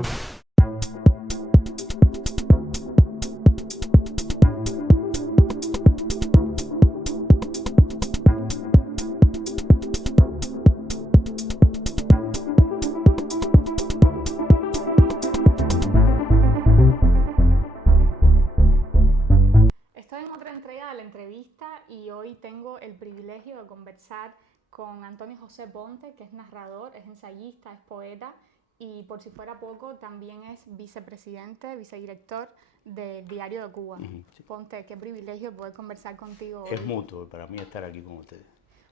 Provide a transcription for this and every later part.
Estoy en otra entrega de la entrevista y hoy tengo el privilegio de conversar con Antonio José Ponte, que es narrador, es ensayista, es poeta y por si fuera poco también es vicepresidente, vicedirector del Diario de Cuba. Sí. Ponte, qué privilegio poder conversar contigo Es hoy. mutuo para mí estar aquí con ustedes.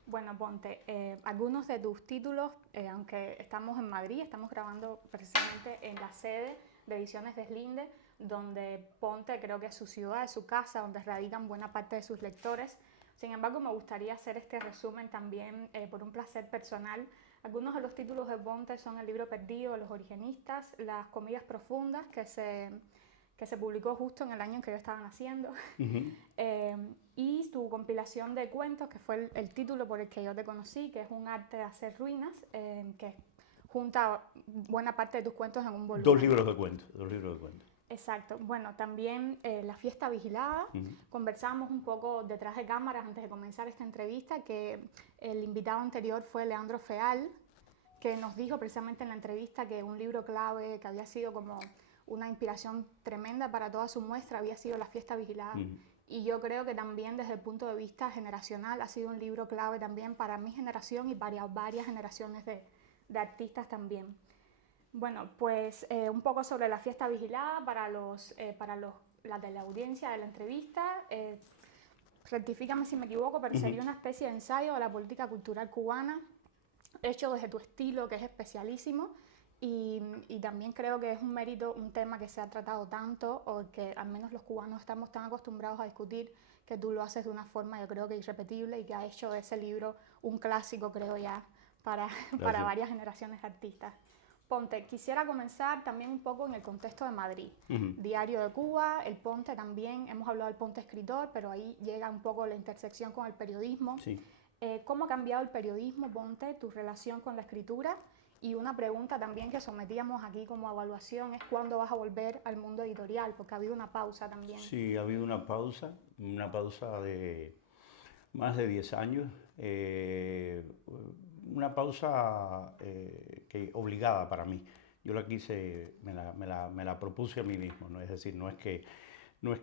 Bueno, Ponte, algunos de tus títulos, aunque estamos en Madrid, estamos grabando precisamente en la sede de Ediciones Deslinde, donde Ponte creo que es su ciudad, es su casa, donde radican buena parte de sus lectores. Sin embargo, me gustaría hacer este resumen también por un placer personal. Algunos de los títulos de Ponte son El libro perdido de los origenistas, Las comidas profundas, que se publicó justo en el año en que yo estaba naciendo, y tu compilación de cuentos, que fue el título por el que yo te conocí, que es Un arte de hacer ruinas, que junta buena parte de tus cuentos en un volumen. Dos libros de cuentos. Exacto. Bueno, también La fiesta vigilada. Conversábamos un poco detrás de cámaras antes de comenzar esta entrevista, que el invitado anterior fue Leandro Feal, que nos dijo precisamente en la entrevista que un libro clave que había sido como una inspiración tremenda para toda su muestra había sido La fiesta vigilada. Y yo creo que también desde el punto de vista generacional ha sido un libro clave también para mi generación y para varias generaciones de artistas también. Bueno, pues un poco sobre La fiesta vigilada para la de la audiencia de la entrevista. Rectifícame si me equivoco, pero sería una especie de ensayo de la política cultural cubana, hecho desde tu estilo, que es especialísimo, y también creo que es un mérito, un tema que se ha tratado tanto, o que al menos los cubanos estamos tan acostumbrados a discutir, que tú lo haces de una forma, yo creo que irrepetible, y que ha hecho de ese libro un clásico, creo ya, para varias generaciones de artistas. Ponte, quisiera comenzar también un poco en el contexto de Madrid. Diario de Cuba, el Ponte también, hemos hablado del Ponte escritor, pero ahí llega un poco la intersección con el periodismo. Sí. ¿Cómo ha cambiado el periodismo, Ponte, tu relación con la escritura? Y una pregunta también que sometíamos aquí como evaluación es ¿cuándo vas a volver al mundo editorial? Porque ha habido una pausa también. Sí, ha habido una pausa de más de 10 años, una pausa obligada para mí. Yo la quise, me la propuse a mí mismo, ¿no? Es decir, no es que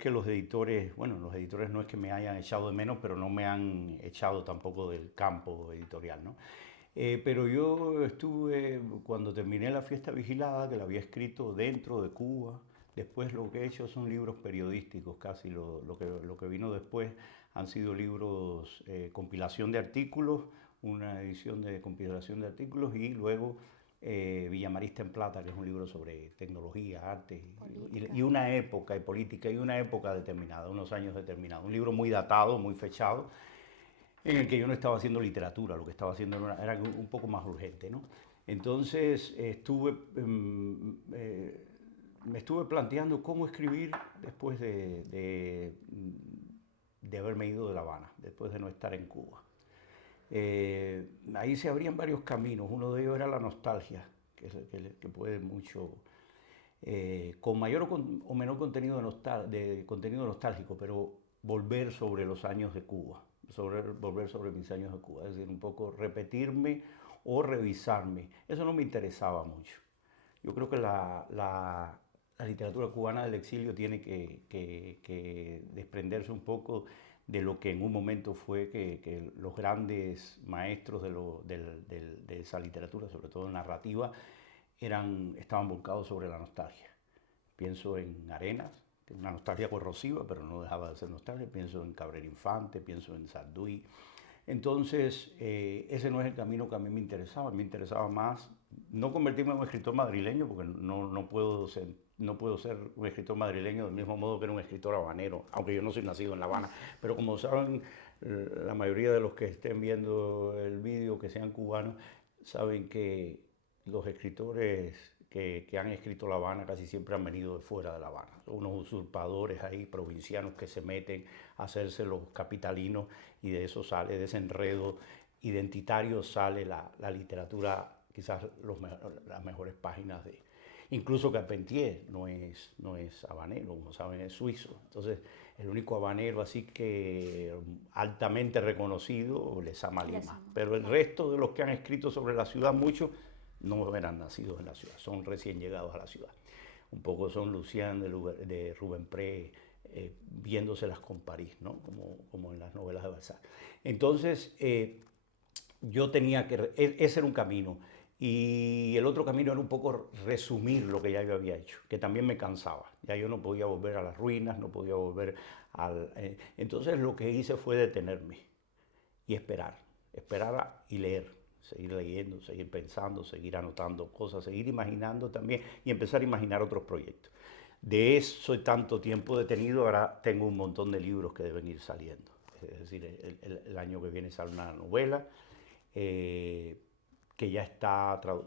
los editores, bueno, los editores no es que me hayan echado de menos, pero no me han echado tampoco del campo editorial, ¿no? Pero yo estuve, cuando terminé La fiesta vigilada, que la había escrito dentro de Cuba, después lo que he hecho son libros periodísticos, casi lo que vino después han sido libros, compilación de artículos, una edición de compilación de artículos y luego Villamarista en Plata, que es un libro sobre tecnología, arte y una época y política y una época determinada, unos años determinados. Un libro muy datado, muy fechado, en el que yo no estaba haciendo literatura, lo que estaba haciendo era un poco más urgente, ¿no? Entonces me estuve planteando cómo escribir después de haberme ido de La Habana, después de no estar en Cuba. Ahí se abrían varios caminos, uno de ellos era la nostalgia, que puede mucho, con mayor o menor contenido contenido nostálgico, pero volver sobre los años de Cuba, volver sobre mis años de Cuba, es decir, un poco repetirme o revisarme. Eso no me interesaba mucho. Yo creo que la literatura cubana del exilio tiene que desprenderse un poco de lo que en un momento fue que los grandes maestros de esa literatura, sobre todo narrativa, estaban volcados sobre la nostalgia. Pienso en Arenas, que es una nostalgia corrosiva, pero no dejaba de ser nostalgia. Pienso en Cabrera Infante, pienso en Sarduy. Entonces, ese no es el camino que a mí me interesaba más no convertirme en un escritor madrileño, porque no puedo ser un escritor madrileño del mismo modo que era un escritor habanero, aunque yo no soy nacido en La Habana, pero como saben, la mayoría de los que estén viendo el vídeo, que sean cubanos, saben que los escritores que han escrito La Habana casi siempre han venido de fuera de La Habana. Son unos usurpadores ahí, provincianos, que se meten a hacerse los capitalinos, y de eso sale, de ese enredo identitario sale la literatura, quizás las mejores páginas de... Incluso Carpentier no es habanero, como saben, es suizo. Entonces, el único habanero así que altamente reconocido, Lezama Lima. Pero el resto de los que han escrito sobre la ciudad, muchos no eran nacidos en la ciudad, son recién llegados a la ciudad. Un poco son Lucien de Rubempré, viéndoselas con París, ¿no? Como en las novelas de Balzac. Entonces, yo tenía que, ese era un camino. Y el otro camino era un poco resumir lo que ya yo había hecho, que también me cansaba. Ya yo no podía volver a las ruinas, no podía volver al... entonces lo que hice fue detenerme y esperar y leer, seguir leyendo, seguir pensando, seguir anotando cosas, seguir imaginando también y empezar a imaginar otros proyectos. De eso tanto tiempo detenido, ahora tengo un montón de libros que deben ir saliendo. Es decir, el año que viene sale una novela, que ya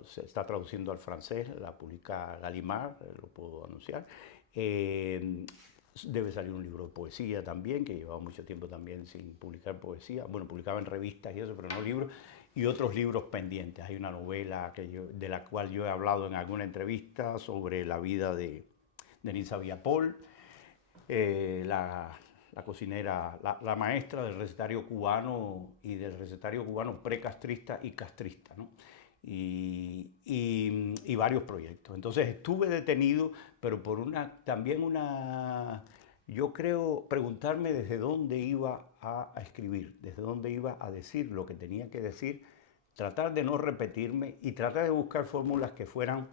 se está traduciendo al francés, la publica Gallimard, lo puedo anunciar. Debe salir un libro de poesía también, que llevaba mucho tiempo también sin publicar poesía. Bueno, publicaba en revistas y eso, pero no libros. Y otros libros pendientes. Hay una novela de la cual yo he hablado en alguna entrevista sobre la vida de Denise Viapol, la cocinera, la maestra del recetario cubano y del recetario cubano precastrista y castrista, ¿no? Y varios proyectos. Entonces estuve detenido, pero por yo creo, preguntarme desde dónde iba a escribir, desde dónde iba a decir lo que tenía que decir, tratar de no repetirme y tratar de buscar fórmulas que fueran,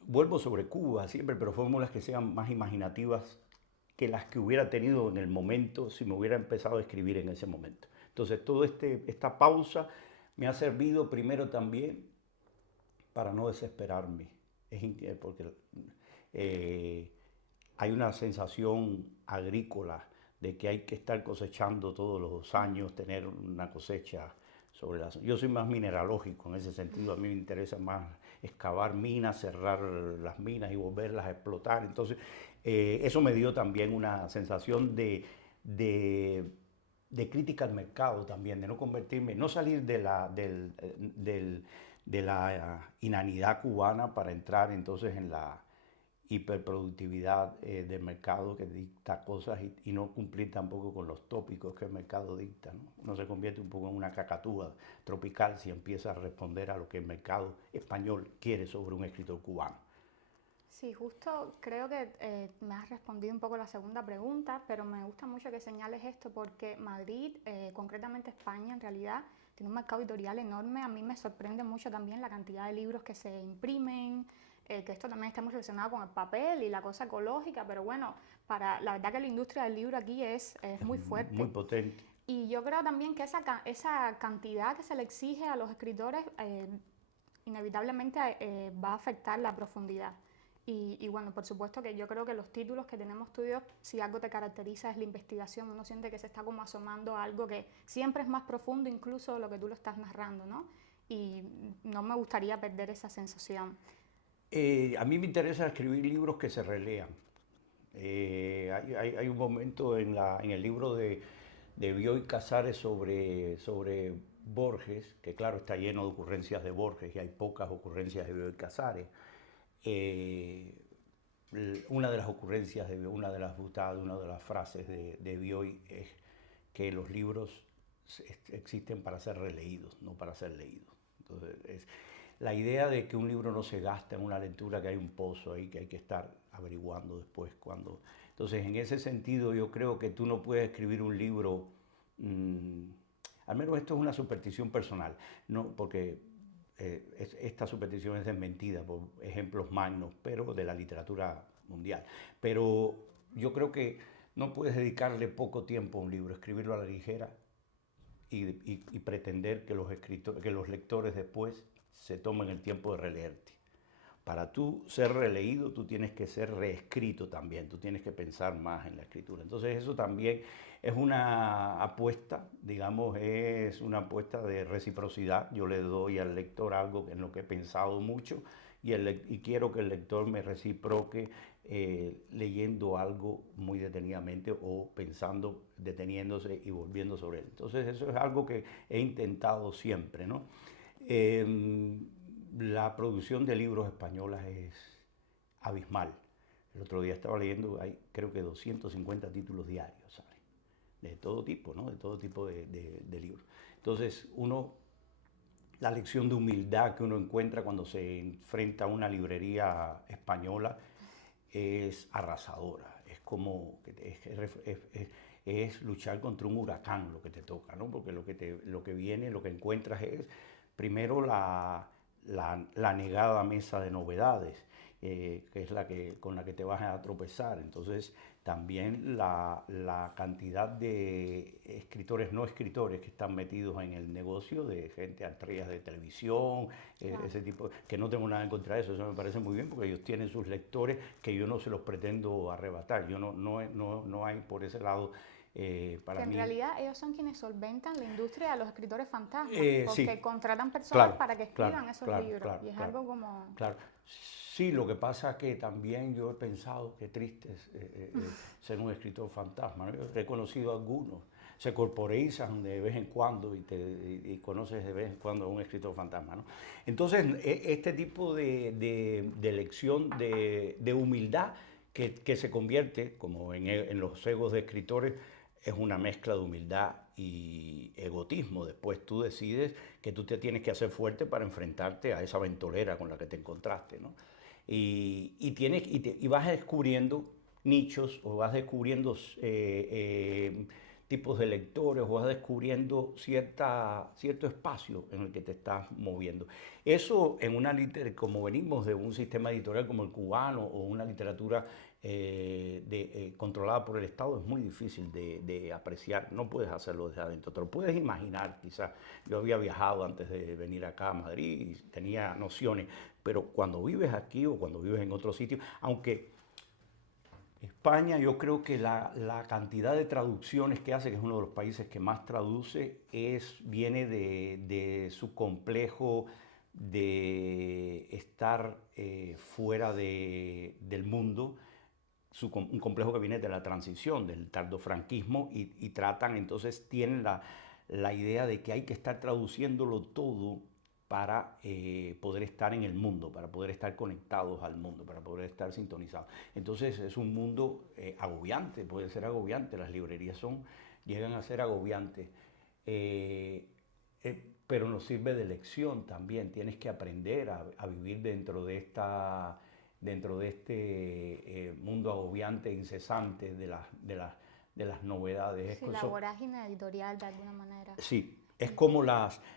vuelvo sobre Cuba siempre, pero fórmulas que sean más imaginativas que las que hubiera tenido en el momento si me hubiera empezado a escribir en ese momento. Entonces, toda esta pausa me ha servido primero también para no desesperarme, porque hay una sensación agrícola de que hay que estar cosechando todos los años, tener una cosecha sobre las... Yo soy más mineralógico en ese sentido, a mí me interesa más excavar minas, cerrar las minas y volverlas a explotar. Entonces, eso me dio también una sensación de crítica al mercado también, de no convertirme, no salir de la inanidad cubana para entrar entonces en la hiperproductividad del mercado que dicta cosas y no cumplir tampoco con los tópicos que el mercado dicta, ¿no? Uno se convierte un poco en una cacatúa tropical si empieza a responder a lo que el mercado español quiere sobre un escritor cubano. Sí, justo creo que me has respondido un poco la segunda pregunta, pero me gusta mucho que señales esto porque Madrid, concretamente España, en realidad tiene un mercado editorial enorme. A mí me sorprende mucho también la cantidad de libros que se imprimen, que esto también está muy relacionado con el papel y la cosa ecológica, pero bueno, la verdad que la industria del libro aquí es muy fuerte. Muy potente. Y yo creo también que esa cantidad que se le exige a los escritores inevitablemente va a afectar la profundidad. Y bueno, por supuesto que yo creo que los títulos que tenemos estudios, si algo te caracteriza es la investigación, uno siente que se está como asomando a algo que siempre es más profundo incluso de lo que tú lo estás narrando, ¿no? Y no me gustaría perder esa sensación. A mí me interesa escribir libros que se relean. Hay un momento en el libro de Bioy Casares sobre Borges, que claro está lleno de ocurrencias de Borges y hay pocas ocurrencias de Bioy Casares. Una de las ocurrencias, una de las butadas, una de las frases de Bioy es que los libros existen para ser releídos, no para ser leídos. Entonces, la idea de que un libro no se gasta en una lectura, que hay un pozo ahí que hay que estar averiguando después cuando... Entonces, en ese sentido, yo creo que tú no puedes escribir un libro, al menos esto es una superstición personal, no, porque esta superstición es desmentida por ejemplos magnos, pero de la literatura mundial. Pero yo creo que no puedes dedicarle poco tiempo a un libro, escribirlo a la ligera y pretender que los lectores después se tomen el tiempo de releerte. Para tú ser releído, tú tienes que ser reescrito también, tú tienes que pensar más en la escritura. Entonces eso también es una apuesta, digamos, es una apuesta de reciprocidad. Yo le doy al lector algo en lo que he pensado mucho y quiero que el lector me reciproque leyendo algo muy detenidamente o pensando, deteniéndose y volviendo sobre él. Entonces eso es algo que he intentado siempre, ¿no? la producción de libros españolas es abismal. El otro día estaba leyendo, hay creo que 250 títulos diarios, ¿sabes? De todo tipo, ¿no? De todo tipo de libros. Entonces, la lección de humildad que uno encuentra cuando se enfrenta a una librería española es arrasadora. Es como, es luchar contra un huracán lo que te toca, ¿no? Porque lo que encuentras es, primero, la negada mesa de novedades, que es con la que te vas a tropezar. Entonces, también la cantidad de escritores, no escritores, que están metidos en el negocio, de gente, estrellas de televisión, claro, ese tipo, que no tengo nada en contra de eso, eso me parece muy bien, porque ellos tienen sus lectores que yo no se los pretendo arrebatar. Yo no hay por ese lado. Para que en mí, realidad ellos son quienes solventan la industria de los escritores fantasmas, porque sí, contratan personas claro, para que escriban claro, esos claro, libros, claro, y es claro, algo como... claro. Sí, lo que pasa es que también yo he pensado que triste es ser un escritor fantasma, ¿no? Yo he conocido a algunos, se corporeizan de vez en cuando y conoces de vez en cuando a un escritor fantasma, ¿no? Entonces, este tipo de lección de humildad que se convierte, como en los egos de escritores, es una mezcla de humildad y egotismo. Después tú decides que tú te tienes que hacer fuerte para enfrentarte a esa ventolera con la que te encontraste, ¿no? Y vas descubriendo nichos, o vas descubriendo tipos de lectores, o vas descubriendo cierto espacio en el que te estás moviendo. Eso como venimos de un sistema editorial como el cubano, o una literatura controlada por el Estado, es muy difícil de apreciar. No puedes hacerlo desde adentro, te lo puedes imaginar. Quizás yo había viajado antes de venir acá a Madrid y tenía nociones, pero cuando vives aquí o cuando vives en otro sitio, aunque España, yo creo que la cantidad de traducciones que hace, que es uno de los países que más traduce, viene de su complejo de estar fuera del mundo, un complejo que viene de la transición, del tardofranquismo, y tienen la idea de que hay que estar traduciéndolo todo para poder estar en el mundo, para poder estar conectados al mundo, para poder estar sintonizados. Entonces es un mundo agobiante, puede ser agobiante, las librerías llegan a ser agobiantes, pero nos sirve de lección también. Tienes que aprender a vivir dentro de este mundo agobiante, incesante de las novedades. Sí, la vorágine editorial de alguna manera. Sí, es como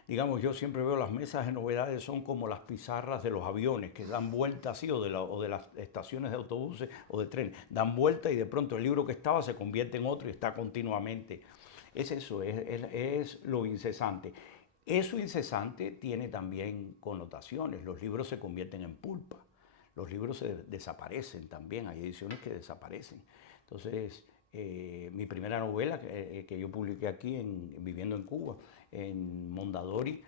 digamos, yo siempre veo las mesas de novedades son como las pizarras de los aviones que dan vuelta así, o de las estaciones de autobuses o de trenes, dan vuelta y de pronto el libro que estaba se convierte en otro y está continuamente. Es eso, es lo incesante. Eso incesante tiene también connotaciones. Los libros se convierten en pulpa. Los libros desaparecen también, hay ediciones que desaparecen. Entonces, mi primera novela que yo publiqué aquí, viviendo en Cuba, en Mondadori,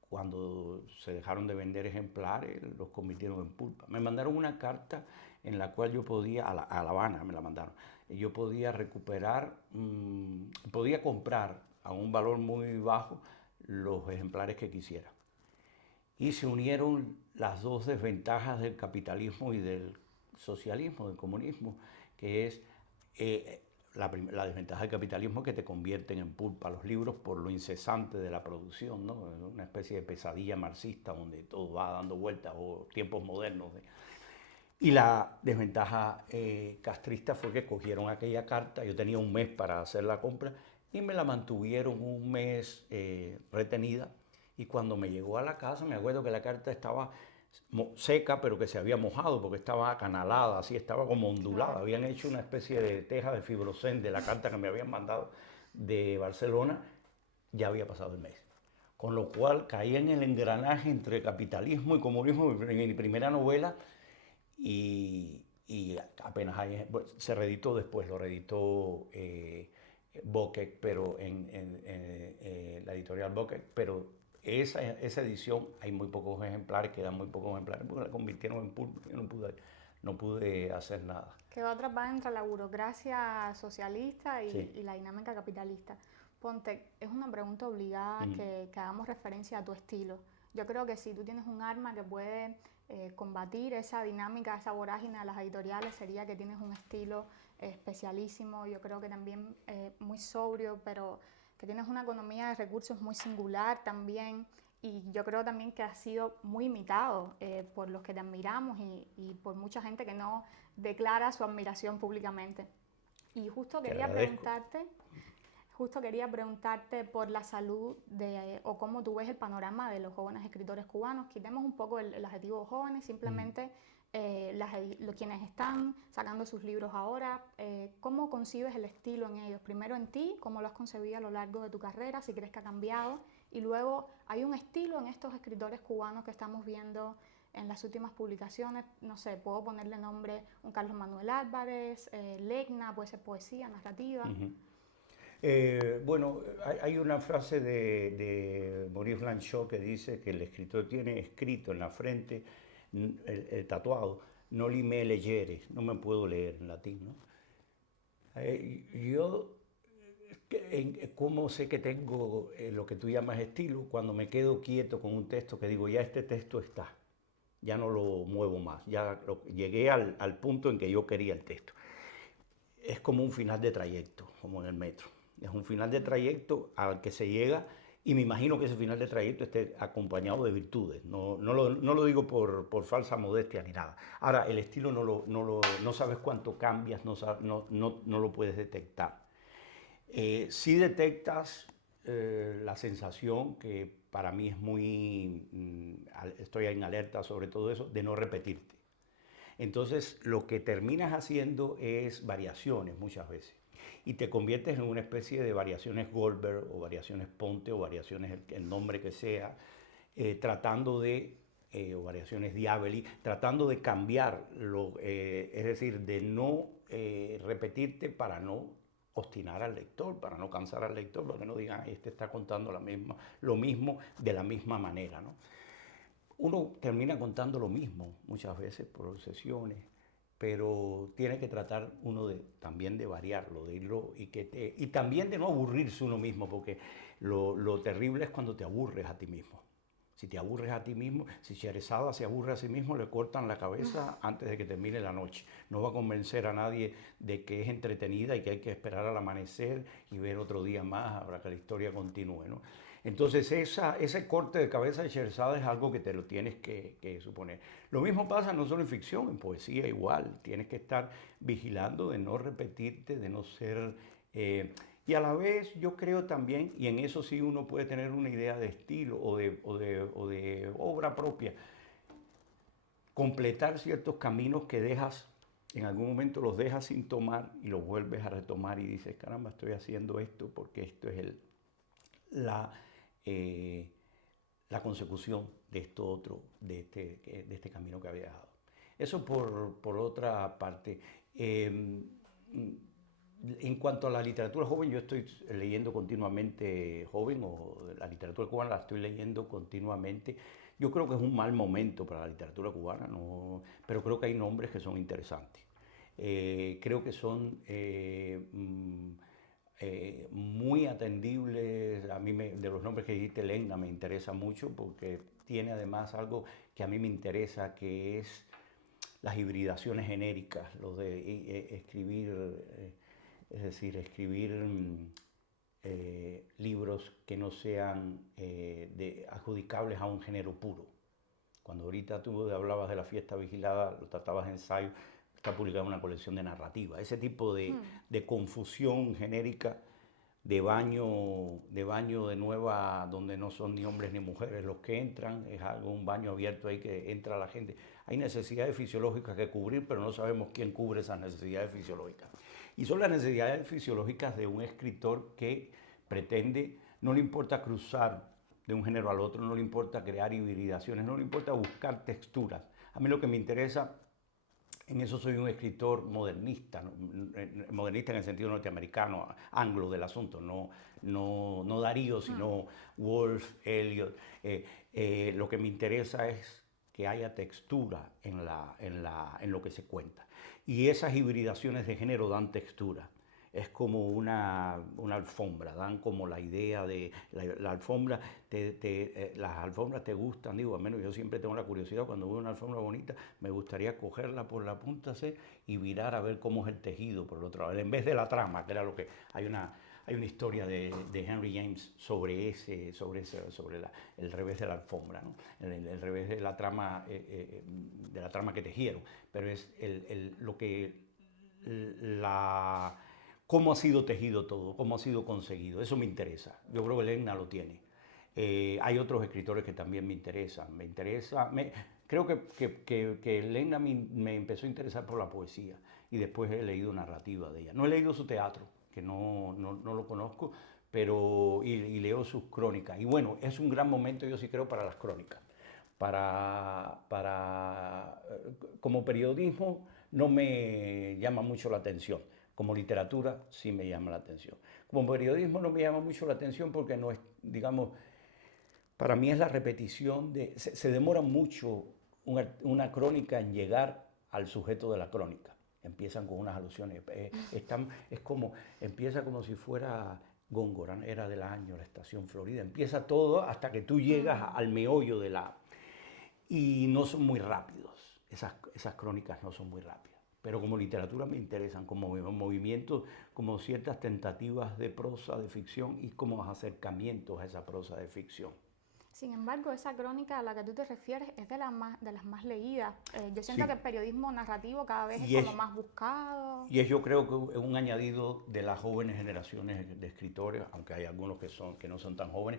cuando se dejaron de vender ejemplares, los convirtieron en pulpa. Me mandaron una carta en la cual yo podía, a La Habana me la mandaron, yo podía recuperar, podía comprar a un valor muy bajo los ejemplares que quisiera. Y se unieron las dos desventajas del capitalismo y del socialismo, del comunismo, que es la desventaja del capitalismo, que te convierten en pulpa los libros por lo incesante de la producción, ¿no? Una especie de pesadilla marxista donde todo va dando vueltas, o tiempos modernos. Y la desventaja castrista fue que cogieron aquella carta, yo tenía un mes para hacer la compra, y me la mantuvieron un mes retenida. Y cuando me llegó a la casa, me acuerdo que la carta estaba seca, pero que se había mojado porque estaba acanalada, así estaba como ondulada. Claro. Habían hecho una especie de teja de fibrocén de la carta que me habían mandado de Barcelona. Ya había pasado el mes. Con lo cual caí en el engranaje entre capitalismo y comunismo en mi primera novela, y apenas se reeditó después, lo reeditó Boquec, pero la editorial Boquec, pero esa edición hay muy pocos ejemplares, quedan muy pocos ejemplares, porque la convirtieron en pulpa y no pude hacer nada. Quedó atrapada entre la burocracia socialista Sí. y la dinámica capitalista. Ponte, es una pregunta obligada que hagamos referencia a tu estilo. Yo creo que si tú tienes un arma que puede combatir esa dinámica, esa vorágine de las editoriales, sería que tienes un estilo especialísimo, yo creo que también muy sobrio, pero que tienes una economía de recursos muy singular también, y yo creo también que has sido muy imitado por los que te admiramos y por mucha gente que no declara su admiración públicamente. Y justo quería preguntarte por la salud o cómo tú ves el panorama de los jóvenes escritores cubanos. Quitemos un poco el adjetivo jóvenes, simplemente quienes están sacando sus libros ahora. ¿Cómo concibes el estilo en ellos? Primero en ti, cómo lo has concebido a lo largo de tu carrera, si crees que ha cambiado. Y luego, ¿hay un estilo en estos escritores cubanos que estamos viendo en las últimas publicaciones? No sé, puedo ponerle nombre un Carlos Manuel Álvarez, Legna, puede ser poesía, narrativa. Bueno, hay una frase de Maurice Blanchot que dice que el escritor tiene escrito en la frente, el tatuado, noli me legere, no me puedo leer en latín, ¿no? Yo, ¿cómo sé que tengo lo que tú llamas estilo? Cuando me quedo quieto con un texto que digo, ya este texto está, ya no lo muevo más, llegué al punto en que yo quería el texto. Es como un final de trayecto, como en el metro. Es un final de trayecto al que se llega y me imagino que ese final de trayecto esté acompañado de virtudes. No lo digo por falsa modestia ni nada. Ahora, el estilo no sabes cuánto cambias, no lo puedes detectar. Sí detectas la sensación que para mí es estoy en alerta sobre todo eso, de no repetirte. Entonces, lo que terminas haciendo es variaciones muchas veces y te conviertes en una especie de variaciones Goldberg o variaciones Ponte o variaciones el nombre que sea, o variaciones Diabelli, tratando de cambiar, es decir, de no repetirte para no obstinar al lector, para no cansar al lector, para que no digan, este está contando lo mismo de la misma manera, ¿no? Uno termina contando lo mismo muchas veces por obsesiones, pero tiene que tratar uno también de variarlo, de irlo y también de no aburrirse uno mismo, porque lo terrible es cuando te aburres a ti mismo. Si te aburres a ti mismo, si Sherezada se aburre a sí mismo, le cortan la cabeza antes de que termine la noche. No va a convencer a nadie de que es entretenida y que hay que esperar al amanecer y ver otro día más para que la historia continúe, ¿no? Entonces ese corte de cabeza de Sherezada es algo que te lo tienes que suponer. Lo mismo pasa no solo en ficción, en poesía igual. Tienes que estar vigilando de no repetirte, de no ser... y a la vez yo creo también, y en eso sí uno puede tener una idea de estilo o de obra propia, completar ciertos caminos que dejas, en algún momento los dejas sin tomar y los vuelves a retomar y dices, caramba, estoy haciendo esto porque esto es la consecución de esto otro, de este camino que había dejado. Eso por otra parte. En cuanto a la literatura joven, yo estoy leyendo continuamente joven, o la literatura cubana la estoy leyendo continuamente. Yo creo que es un mal momento para la literatura cubana, pero creo que hay nombres que son interesantes. Creo que son muy atendibles. A mí de los nombres que dijiste, Legna me interesa mucho porque tiene además algo que a mí me interesa, que es las hibridaciones genéricas, lo de escribir, es decir, escribir libros que no sean adjudicables a un género puro. Cuando ahorita tú hablabas de La fiesta vigilada, lo tratabas de ensayo, está publicada una colección de narrativa. Ese tipo de confusión genérica, de baño de nueva, donde no son ni hombres ni mujeres los que entran, es un baño abierto ahí que entra la gente. Hay necesidades fisiológicas que cubrir, pero no sabemos quién cubre esas necesidades fisiológicas. Y son las necesidades fisiológicas de un escritor que pretende, no le importa cruzar de un género al otro, no le importa crear hibridaciones, no le importa buscar texturas. A mí lo que me interesa, en eso soy un escritor modernista, modernista en el sentido norteamericano, anglo del asunto, no Darío, sino Woolf, Eliot. Lo que me interesa es que haya textura en lo que se cuenta. Y esas hibridaciones de género dan textura. es como una alfombra, dan como la idea de la alfombra, las alfombras te gustan, digo, al menos yo siempre tengo la curiosidad, cuando veo una alfombra bonita, me gustaría cogerla por la punta C y virar a ver cómo es el tejido por el otro lado, en vez de la trama, que era lo que hay una historia de Henry James sobre el revés de la alfombra, ¿no? El revés de la trama que tejieron, pero es lo que cómo ha sido tejido todo, cómo ha sido conseguido. Eso me interesa. Yo creo que Lehna lo tiene. Hay otros escritores que también me interesan. Creo que Lehna me empezó a interesar por la poesía y después he leído narrativa de ella. No he leído su teatro, que no lo conozco, pero y leo sus crónicas. Y bueno, es un gran momento, yo sí creo, para las crónicas. Como periodismo no me llama mucho la atención. Como literatura sí me llama la atención. Como periodismo no me llama mucho la atención porque no es, digamos, para mí es la repetición se demora mucho una crónica en llegar al sujeto de la crónica. Empiezan con unas alusiones. Empieza como si fuera Góngora, era del año, la estación Florida. Empieza todo hasta que tú llegas al meollo de la... Y no son muy rápidos. Esas crónicas no son muy rápidas. Pero como literatura me interesan, como movimientos, como ciertas tentativas de prosa, de ficción y como acercamientos a esa prosa de ficción. Sin embargo, esa crónica a la que tú te refieres es de las más leídas. Yo siento que el periodismo narrativo cada vez es como más buscado. Y yo creo que es un añadido de las jóvenes generaciones de escritores, aunque hay algunos que no son tan jóvenes,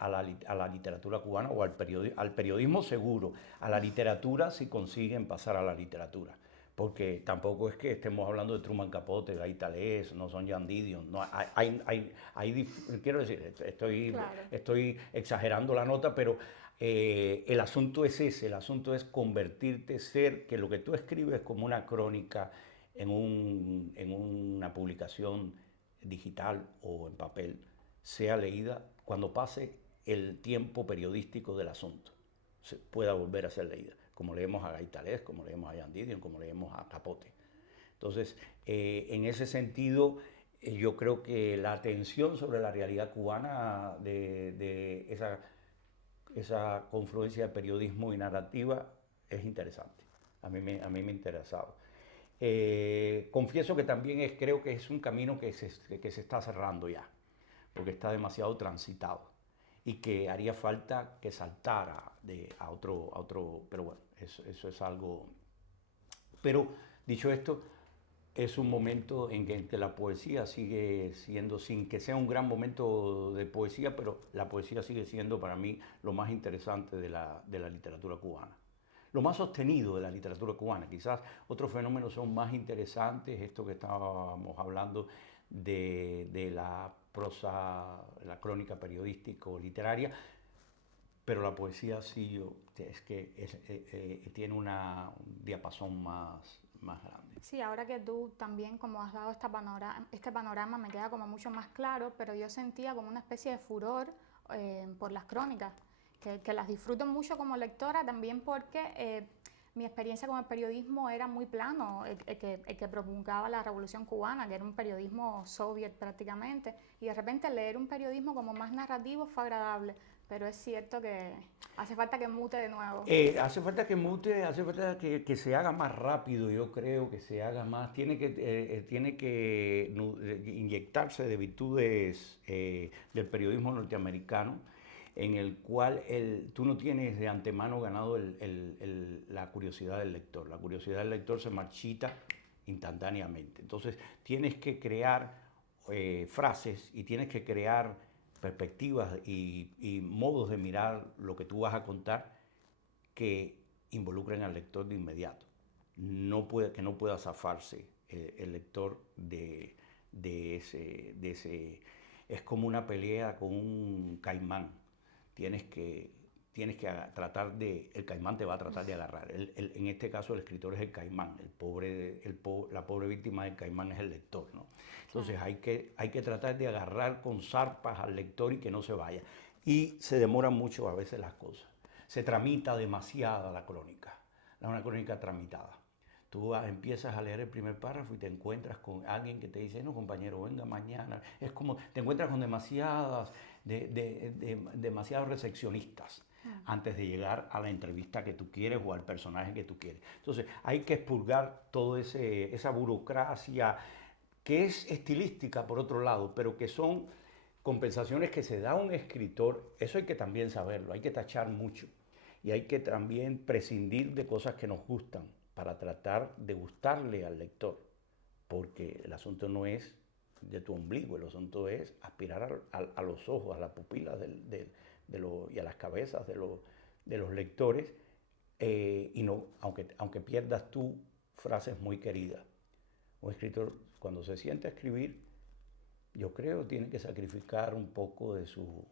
a la literatura cubana o al periodismo seguro. A la literatura si consiguen pasar a la literatura. Porque tampoco es que estemos hablando de Truman Capote, Guy Talés, no son Jan Didion. No, quiero decir, estoy exagerando la nota, pero el asunto es ese, el asunto es convertirte, que lo que tú escribes como una crónica en una publicación digital o en papel, sea leída cuando pase el tiempo periodístico del asunto, pueda volver a ser leída, como leemos a Guy Talés, como leemos a Jan Didion, como leemos a Capote. Entonces, en ese sentido, yo creo que la atención sobre la realidad cubana de esa confluencia de periodismo y narrativa es interesante. A mí me ha interesado. Confieso que también creo que es un camino que se está cerrando ya, porque está demasiado transitado y que haría falta que saltara a otro, pero bueno, eso es algo. Pero dicho esto, es un momento en que la poesía sigue siendo, sin que sea un gran momento de poesía, pero la poesía sigue siendo para mí lo más interesante de la literatura cubana. Lo más sostenido de la literatura cubana. Quizás otros fenómenos son más interesantes, esto que estábamos hablando de la prosa, la crónica periodística o literaria, pero la poesía sí tiene un diapasón más grande. Sí, ahora que tú también como has dado este panorama me queda como mucho más claro, pero yo sentía como una especie de furor por las crónicas, que las disfruto mucho como lectora también porque mi experiencia con el periodismo era muy plano, el que promulgaba la Revolución Cubana, que era un periodismo soviet prácticamente, y de repente leer un periodismo como más narrativo fue agradable, pero es cierto que hace falta que mute de nuevo. Hace falta que mute, hace falta que se haga más rápido, yo creo que se haga más, tiene que inyectarse de virtudes del periodismo norteamericano, en el cual tú no tienes de antemano ganado la curiosidad del lector. La curiosidad del lector se marchita instantáneamente. Entonces tienes que crear frases y tienes que crear perspectivas y modos de mirar lo que tú vas a contar que involucren al lector de inmediato. Que no pueda zafarse el lector de ese... Es como una pelea con un caimán. Tienes que tratar el caimán te va a tratar de agarrar. En este caso el escritor es el caimán, la pobre víctima del caimán es el lector, ¿no? Entonces hay que tratar de agarrar con zarpas al lector y que no se vaya. Y se demoran mucho a veces las cosas. Se tramita demasiada la crónica, una crónica tramitada. Tú empiezas a leer el primer párrafo y te encuentras con alguien que te dice, no, compañero, venga mañana. Es como, te encuentras con demasiados recepcionistas antes de llegar a la entrevista que tú quieres o al personaje que tú quieres. Entonces, hay que expurgar toda esa burocracia que es estilística, por otro lado, pero que son compensaciones que se da un escritor. Eso hay que también saberlo, hay que tachar mucho. Y hay que también prescindir de cosas que nos gustan para tratar de gustarle al lector, porque el asunto no es de tu ombligo, el asunto es aspirar a los ojos, a las pupilas y a las cabezas de los lectores, y no, aunque pierdas tú frases muy queridas. Un escritor, cuando se siente a escribir, yo creo tiene que sacrificar un poco de su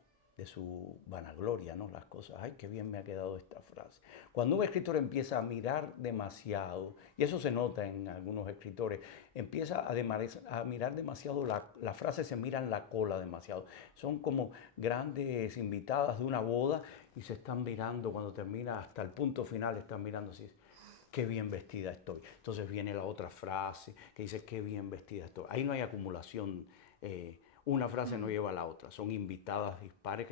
vanagloria, ¿no? Las cosas, ay, qué bien me ha quedado esta frase. Cuando un escritor empieza a mirar demasiado, y eso se nota en algunos escritores, empieza a mirar demasiado, las frases se miran la cola demasiado. Son como grandes invitadas de una boda y se están mirando cuando termina hasta el punto final, están mirando así. Qué bien vestida estoy. Entonces viene la otra frase que dice, qué bien vestida estoy. Ahí no hay acumulación. Una frase no lleva a la otra, son invitadas dispares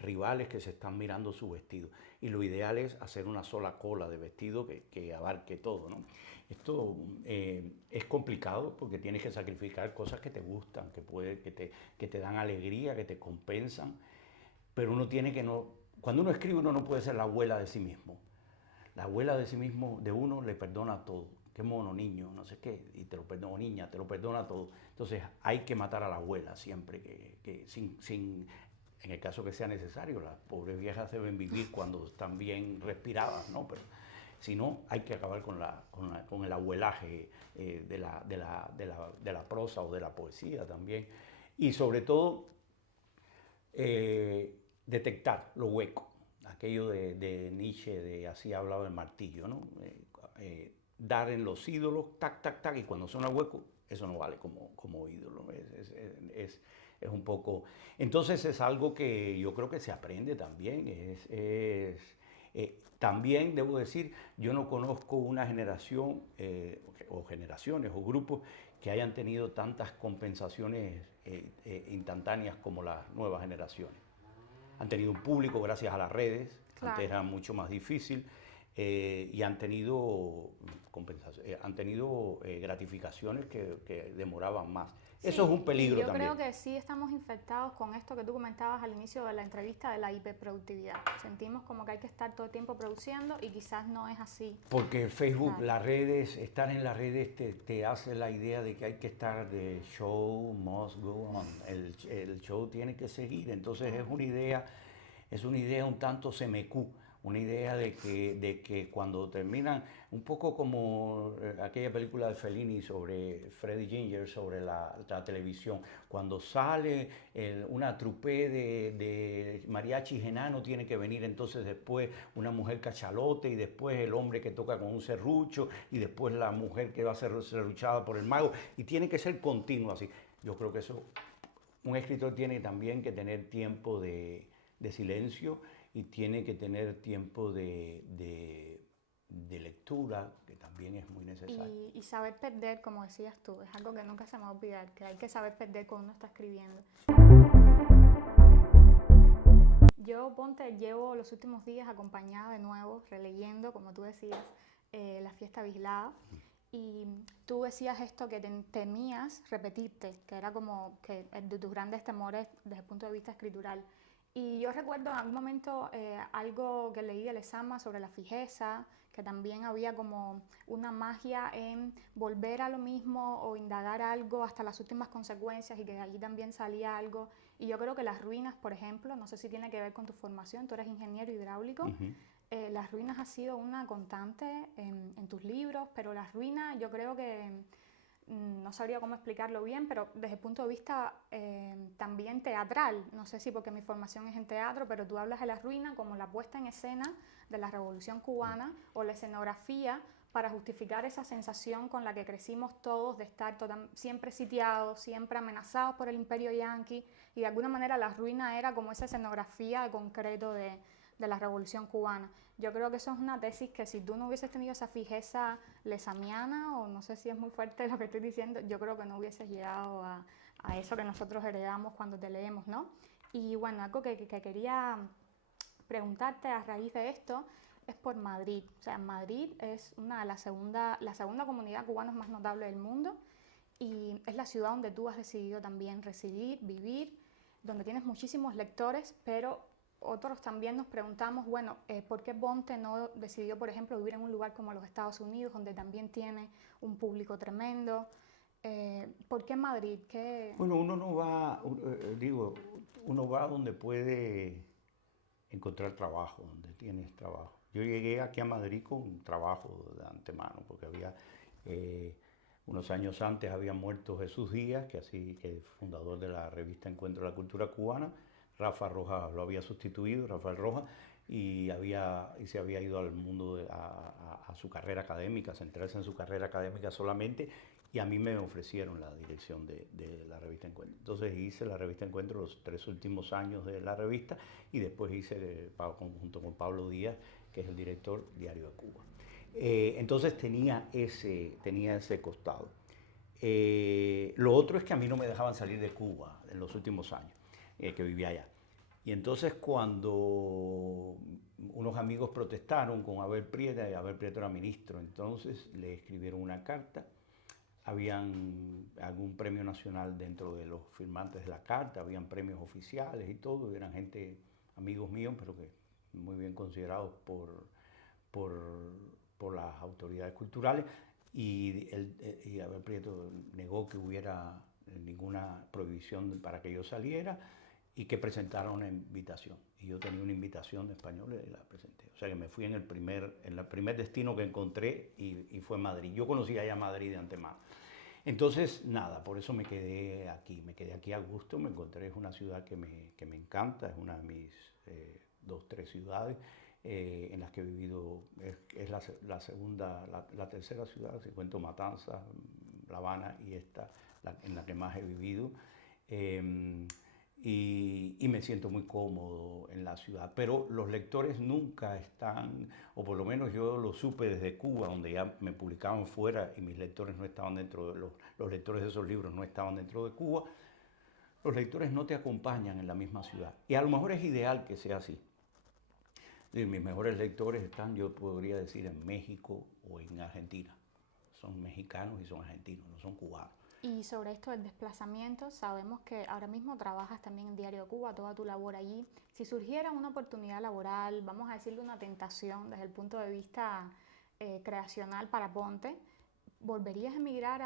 rivales que se están mirando su vestido. Y lo ideal es hacer una sola cola de vestido que abarque todo, ¿no? Esto es complicado porque tienes que sacrificar cosas que te gustan, que te dan alegría, que te compensan, pero uno tiene que no... Cuando uno escribe uno no puede ser la abuela de sí mismo. La abuela de sí mismo, de uno, le perdona todo. Qué mono, niño, no sé qué, y te lo perdona, niña, te lo perdona todo. Entonces hay que matar a la abuela siempre, en el caso que sea necesario. Las pobres viejas deben vivir cuando están bien respiradas, ¿no? Pero si no, hay que acabar con el abuelaje de la prosa o de la poesía también. Y sobre todo, detectar lo hueco. Aquello de Nietzsche, de así hablaba el martillo, ¿no? Dar en los ídolos, tac, tac, tac, y cuando suena hueco, eso no vale como ídolo. Es un poco... Entonces es algo que yo creo que se aprende también. También debo decir, yo no conozco una generación o generaciones o grupos que hayan tenido tantas compensaciones instantáneas como las nuevas generaciones. Han tenido un público gracias a las redes, claro. Antes era mucho más difícil, y han tenido gratificaciones que demoraban más. Sí, eso es un peligro también. Yo creo que sí estamos infectados con esto que tú comentabas al inicio de la entrevista de la hiperproductividad. Sentimos como que hay que estar todo el tiempo produciendo y quizás no es así. Porque Facebook, claro. Las redes, estar en las redes te hace la idea de que hay que estar de show must go on. El show tiene que seguir. Entonces es una idea un tanto semecú. Una idea de que cuando terminan, un poco como aquella película de Fellini sobre Freddy Ginger, sobre la televisión, cuando sale una trupe de mariachis enano, tiene que venir entonces después una mujer cachalote y después el hombre que toca con un serrucho y después la mujer que va a ser serruchada por el mago, y tiene que ser continuo así. Yo creo que eso, un escritor tiene también que tener tiempo de silencio, y tiene que tener tiempo de lectura, que también es muy necesario. Y saber perder, como decías tú, es algo que nunca se me va a olvidar, que hay que saber perder cuando uno está escribiendo. Yo, llevo los últimos días acompañada de nuevo, releyendo, como tú decías, La fiesta vigilada. Y tú decías esto que temías repetirte, que era como que de tus grandes temores desde el punto de vista escritural. Y yo recuerdo en algún momento algo que leí de Lezama sobre la fijeza, que también había como una magia en volver a lo mismo o indagar algo hasta las últimas consecuencias, y que de allí también salía algo. Y yo creo que las ruinas, por ejemplo, no sé si tiene que ver con tu formación, tú eres ingeniero hidráulico, las ruinas ha sido una constante en tus libros, pero las ruinas yo creo que... no sabría cómo explicarlo bien, pero desde el punto de vista también teatral, no sé si porque mi formación es en teatro, pero tú hablas de la ruina como la puesta en escena de la Revolución Cubana o la escenografía para justificar esa sensación con la que crecimos todos de estar siempre sitiados, siempre amenazados por el imperio yanqui, y de alguna manera la ruina era como esa escenografía de concreto de la Revolución Cubana. Yo creo que eso es una tesis que si tú no hubieses tenido esa fijeza lesamiana, o no sé si es muy fuerte lo que estoy diciendo, yo creo que no hubieses llegado a eso que nosotros heredamos cuando te leemos, ¿no? Y bueno, algo que quería preguntarte a raíz de esto es por Madrid. O sea, Madrid es la segunda comunidad cubana más notable del mundo y es la ciudad donde tú has decidido también residir, vivir, donde tienes muchísimos lectores, pero otros también nos preguntamos, bueno, ¿por qué Bonte no decidió, por ejemplo, vivir en un lugar como los Estados Unidos, donde también tiene un público tremendo? ¿Por qué Madrid? Bueno, uno no va, uno va donde puede encontrar trabajo, donde tienes trabajo. Yo llegué aquí a Madrid con trabajo de antemano, porque unos años antes había muerto Jesús Díaz, que es fundador de la revista Encuentro de la Cultura Cubana. Rafa Rojas lo había sustituido, Rafael Rojas, y se había ido al mundo, a su carrera académica, centrarse en su carrera académica solamente, y a mí me ofrecieron la dirección de la revista Encuentro. Entonces hice la revista Encuentro los 3 últimos años de la revista, y después hice, junto con Pablo Díaz, que es el director, Diario de Cuba. Entonces tenía ese costado. Lo otro es que a mí no me dejaban salir de Cuba en los últimos años que vivía allá. Y entonces cuando unos amigos protestaron con Abel Prieto, y Abel Prieto era ministro, entonces le escribieron una carta. Habían algún premio nacional dentro de los firmantes de la carta, habían premios oficiales y todo, y eran gente, amigos míos, pero que muy bien considerados por las autoridades culturales, y Abel Prieto negó que hubiera ninguna prohibición para que yo saliera, y que presentara una invitación. Y yo tenía una invitación de españoles y la presenté. O sea que me fui en el primer destino que encontré, y fue Madrid. Yo conocía ya Madrid de antemano. Entonces, nada, por eso me quedé aquí a gusto. Me encontré, es una ciudad que me encanta, es una de mis 2, 3 ciudades en las que he vivido. Es la tercera ciudad, si cuento Matanzas, La Habana y esta, en la que más he vivido. Y me siento muy cómodo en la ciudad, pero los lectores nunca están, o por lo menos yo lo supe desde Cuba, donde ya me publicaban fuera y mis lectores no estaban dentro de los lectores de esos libros no estaban dentro de Cuba. Los lectores no te acompañan en la misma ciudad, y a lo mejor es ideal que sea así. Mis mejores lectores están, yo podría decir, en México o en Argentina. Son mexicanos y son argentinos, no son cubanos. Y sobre esto del desplazamiento, sabemos que ahora mismo trabajas también en Diario de Cuba, toda tu labor allí. Si surgiera una oportunidad laboral, vamos a decirle una tentación desde el punto de vista creacional para Bonte, ¿volverías a emigrar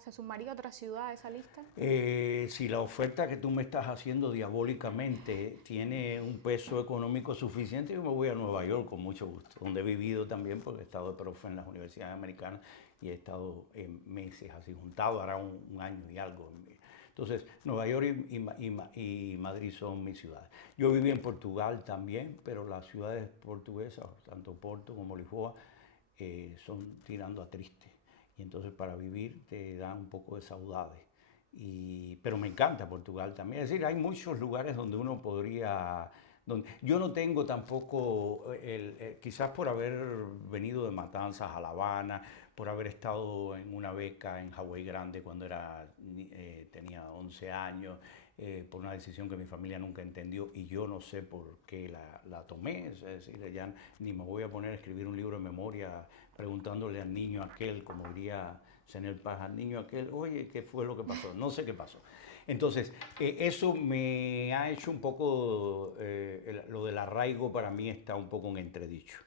se sumaría a otra ciudad a esa lista? Si la oferta que tú me estás haciendo diabólicamente tiene un peso económico suficiente, yo me voy a Nueva York con mucho gusto, donde he vivido también, porque he estado de profe en las universidades americanas y he estado meses así juntado, ahora un año y algo. Entonces, Nueva York y Madrid son mis ciudades. Yo viví en Portugal también, pero las ciudades portuguesas, tanto Porto como Lisboa, son tirando a triste. Y entonces para vivir te da un poco de saudade. Pero me encanta Portugal también. Es decir, hay muchos lugares donde uno podría... yo no tengo tampoco, quizás por haber venido de Matanzas a La Habana, por haber estado en una beca en Hawái Grande cuando tenía 11 años, por una decisión que mi familia nunca entendió y yo no sé por qué la tomé. Es decir, ya ni me voy a poner a escribir un libro de memoria preguntándole al niño aquel, como diría Senel Paz, al niño aquel, oye, ¿qué fue lo que pasó? No sé qué pasó. Entonces, eso me ha hecho un poco, lo del arraigo para mí está un poco en entredicho.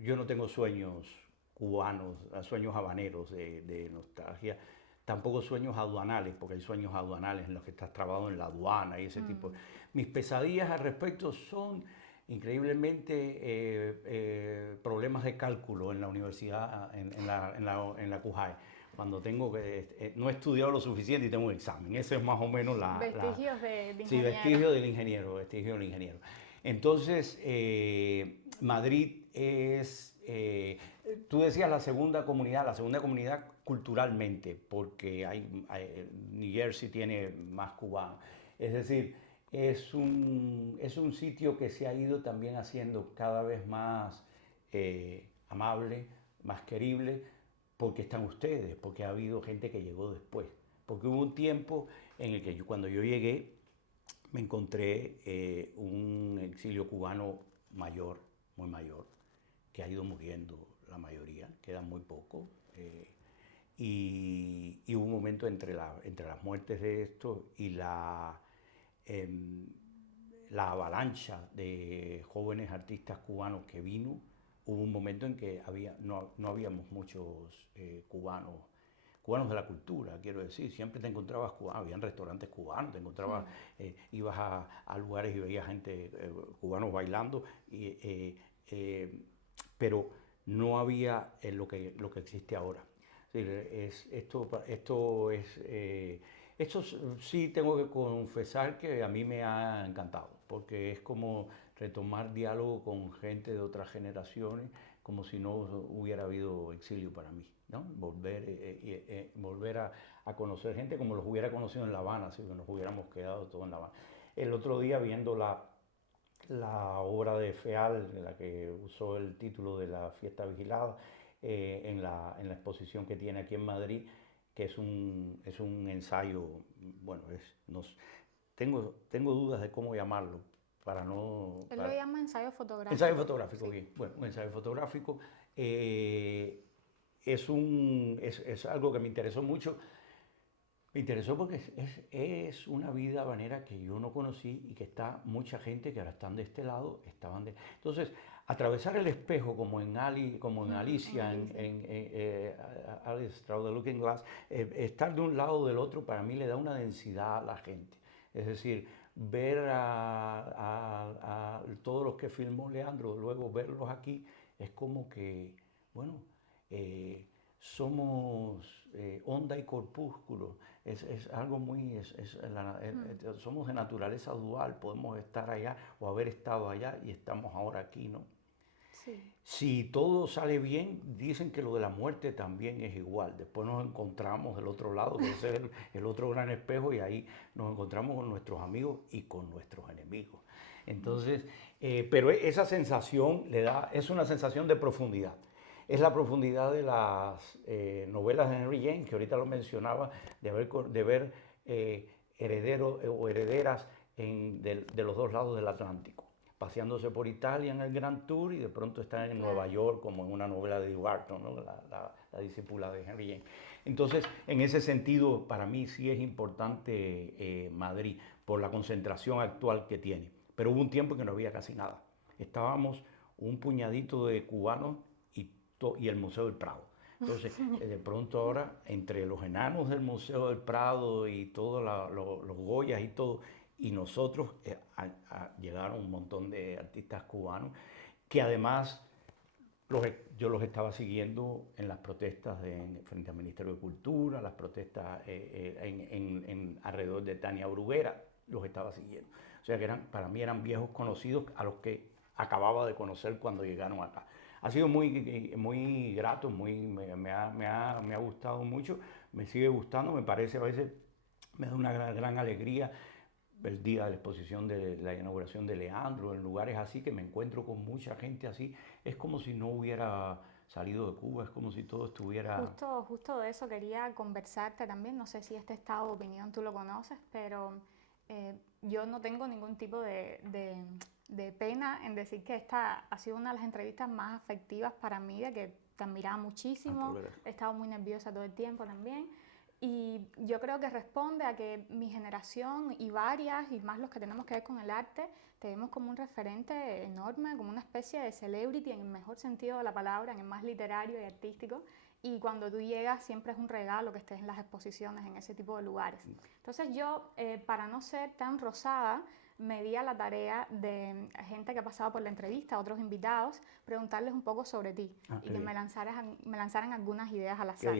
Yo no tengo sueños cubanos, sueños habaneros de nostalgia, tampoco sueños aduanales, porque hay sueños aduanales en los que estás trabado en la aduana y ese tipo. Mis pesadillas al respecto son increíblemente problemas de cálculo en la universidad, en la CUJAE, cuando tengo que, no he estudiado lo suficiente y tengo un examen. Ese es más o menos vestigios de ingeniero. Sí, vestigio del ingeniero. Entonces, Madrid es, tú decías la segunda comunidad culturalmente, porque New Jersey tiene más cubanos. Es decir, es un sitio que se ha ido también haciendo cada vez más amable, más querible, porque están ustedes, porque ha habido gente que llegó después. Porque hubo un tiempo en el que cuando yo llegué me encontré un exilio cubano mayor, muy mayor, que ha ido muriendo la mayoría, quedan muy pocos. Y hubo un momento entre las muertes de estos y la avalancha de jóvenes artistas cubanos que vino, hubo un momento en que no habíamos muchos cubanos de la cultura, quiero decir, siempre te encontrabas cubanos, habían restaurantes cubanos, te encontrabas, ibas a lugares y veías gente, cubanos bailando, pero no había lo que existe ahora. Esto sí tengo que confesar que a mí me ha encantado, porque es como retomar diálogo con gente de otras generaciones, como si no hubiera habido exilio para mí, ¿no? Volver a conocer gente como los hubiera conocido en La Habana, si nos hubiéramos quedado todos en La Habana. El otro día viendo la obra de Feal, la que usó el título de la fiesta vigilada, en la exposición que tiene aquí en Madrid, que es un ensayo, bueno, tengo dudas de cómo llamarlo, para no... Él lo llama ensayo fotográfico. Ensayo fotográfico, sí. bien. Bueno, un ensayo fotográfico es algo que me interesó mucho. Me interesó porque es una vida habanera que yo no conocí y que está mucha gente que ahora están de este lado, Entonces, atravesar el espejo como en Alicia, Alice Through the Looking Glass, estar de un lado o del otro para mí le da una densidad a la gente. Es decir, ver a todos los que filmó Leandro, luego verlos aquí, es como que, bueno, somos onda y corpúsculo. Es algo muy... somos de naturaleza dual, podemos estar allá o haber estado allá y estamos ahora aquí, ¿no? Sí. Si todo sale bien, dicen que lo de la muerte también es igual. Después nos encontramos del otro lado, que ese es el otro gran espejo, y ahí nos encontramos con nuestros amigos y con nuestros enemigos. Entonces, pero esa sensación es una sensación de profundidad. Es la profundidad de las novelas de Henry James, que ahorita lo mencionaba, de ver herederos o herederas de los dos lados del Atlántico, paseándose por Italia en el Grand Tour y de pronto están en Nueva York, como en una novela de Barton, ¿no? la discípula de Henry James. Entonces, en ese sentido, para mí sí es importante Madrid, por la concentración actual que tiene. Pero hubo un tiempo en que no había casi nada. Estábamos un puñadito de cubanos y el Museo del Prado. Entonces, de pronto ahora, entre los enanos del Museo del Prado y todos los Goyas y todo, y nosotros, llegaron un montón de artistas cubanos que además yo los estaba siguiendo en las protestas frente al Ministerio de Cultura, las protestas alrededor de Tania Bruguera, los estaba siguiendo. O sea que para mí eran viejos conocidos a los que acababa de conocer cuando llegaron acá. Ha sido muy grato, me ha gustado mucho, me sigue gustando, me parece a veces, me da una gran alegría el día de la exposición de la inauguración de Leandro, en lugares así que me encuentro con mucha gente así, es como si no hubiera salido de Cuba, es como si todo estuviera... Justo de eso quería conversarte también, no sé si este estado de opinión tú lo conoces, pero yo no tengo ningún tipo de pena en decir que esta ha sido una de las entrevistas más afectivas para mí, de que te admiraba muchísimo, he estado muy nerviosa todo el tiempo también. Y yo creo que responde a que mi generación y varias, y más los que tenemos que ver con el arte, te vemos como un referente enorme, como una especie de celebrity en el mejor sentido de la palabra, en el más literario y artístico. Y cuando tú llegas siempre es un regalo que estés en las exposiciones, en ese tipo de lugares. Entonces yo, para no ser tan rosada, me di a la tarea de gente que ha pasado por la entrevista, otros invitados, preguntarles un poco sobre ti y que me lanzaran algunas ideas al azar.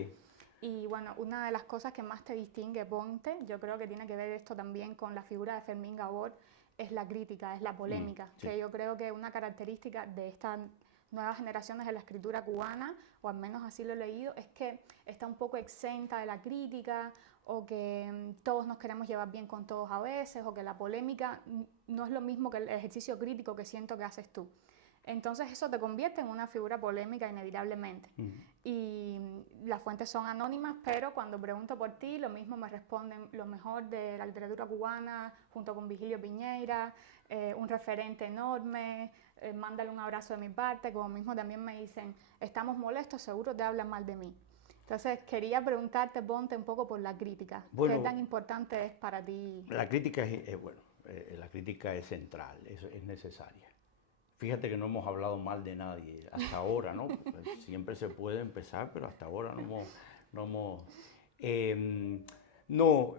Y bueno, una de las cosas que más te distingue, Ponte, yo creo que tiene que ver esto también con la figura de Fermín Gabor, es la crítica, es la polémica, que yo creo que una característica de estas nuevas generaciones de la escritura cubana, o al menos así lo he leído, es que está un poco exenta de la crítica o que todos nos queremos llevar bien con todos a veces, o que la polémica no es lo mismo que el ejercicio crítico que siento que haces tú. Entonces eso te convierte en una figura polémica inevitablemente. Y las fuentes son anónimas, pero cuando pregunto por ti, lo mismo me responden lo mejor de la literatura cubana, junto con Vigilio Piñeira, un referente enorme, mándale un abrazo de mi parte, como mismo también me dicen, estamos molestos, seguro te hablan mal de mí. Entonces quería preguntarte, Ponte, un poco por la crítica. Bueno, ¿qué tan importante es para ti? La crítica la crítica es central, es necesaria. Fíjate que no hemos hablado mal de nadie hasta ahora, ¿no? Siempre se puede empezar, pero hasta ahora no hemos no,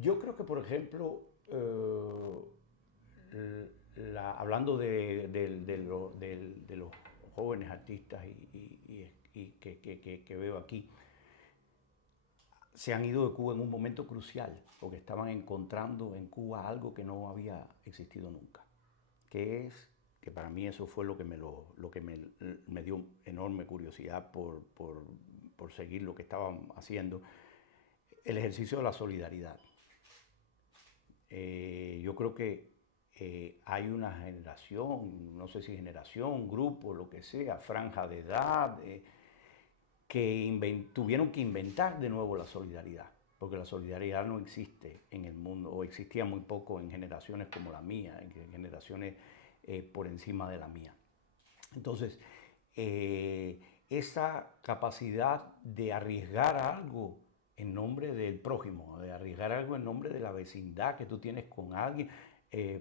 yo creo que, por ejemplo, hablando de los jóvenes artistas que veo aquí, se han ido de Cuba en un momento crucial, porque estaban encontrando en Cuba algo que no había existido nunca, que para mí eso fue lo que me dio enorme curiosidad por seguir lo que estaban haciendo, el ejercicio de la solidaridad. Yo creo que hay una generación, no sé si generación, grupo, lo que sea, franja de edad, que tuvieron que inventar de nuevo la solidaridad, porque la solidaridad no existe en el mundo, o existía muy poco en generaciones como la mía, en generaciones por encima de la mía. Entonces, esa capacidad de arriesgar algo en nombre del prójimo, de arriesgar algo en nombre de la vecindad que tú tienes con alguien,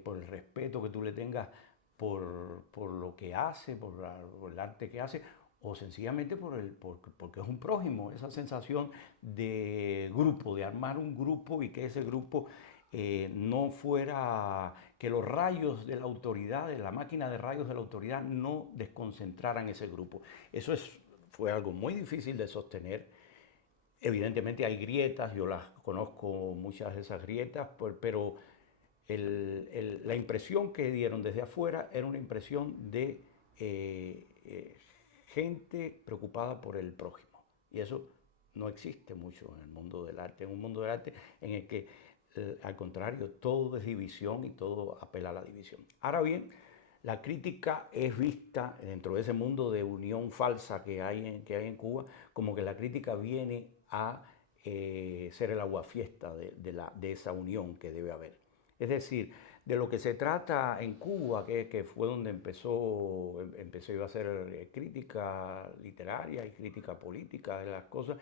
por el respeto que tú le tengas por lo que hace, por el arte que hace, o sencillamente porque es un prójimo, esa sensación de grupo, de armar un grupo y que ese grupo no fuera, que los rayos de la autoridad, de la máquina de rayos de la autoridad no desconcentraran ese grupo. Eso fue algo muy difícil de sostener. Evidentemente hay grietas, yo las conozco muchas de esas grietas, pero la impresión que dieron desde afuera era una impresión de gente preocupada por el prójimo. Y eso no existe mucho en el mundo del arte, en un mundo del arte en el que, al contrario, todo es división y todo apela a la división. Ahora bien, la crítica es vista dentro de ese mundo de unión falsa que hay en Cuba, como que la crítica viene a ser el aguafiesta de esa unión que debe haber. Es decir, de lo que se trata en Cuba, que fue donde empezó iba a ser crítica literaria y crítica política de las cosas,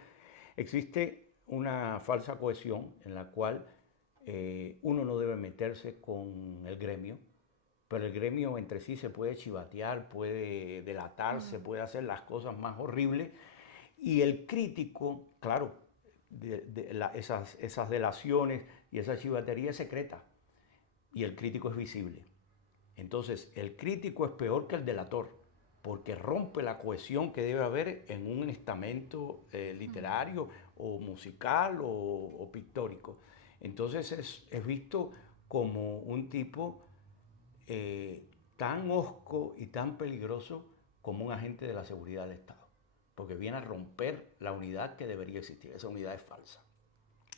existe una falsa cohesión en la cual uno no debe meterse con el gremio, pero el gremio entre sí se puede chivatear, puede delatarse, puede hacer las cosas más horribles, y el crítico, claro, esas delaciones y esa chivatería es secreta, y el crítico es visible. Entonces, el crítico es peor que el delator, porque rompe la cohesión que debe haber en un estamento literario o musical o pictórico. Entonces es visto como un tipo tan hosco y tan peligroso como un agente de la seguridad del Estado, porque viene a romper la unidad que debería existir. Esa unidad es falsa.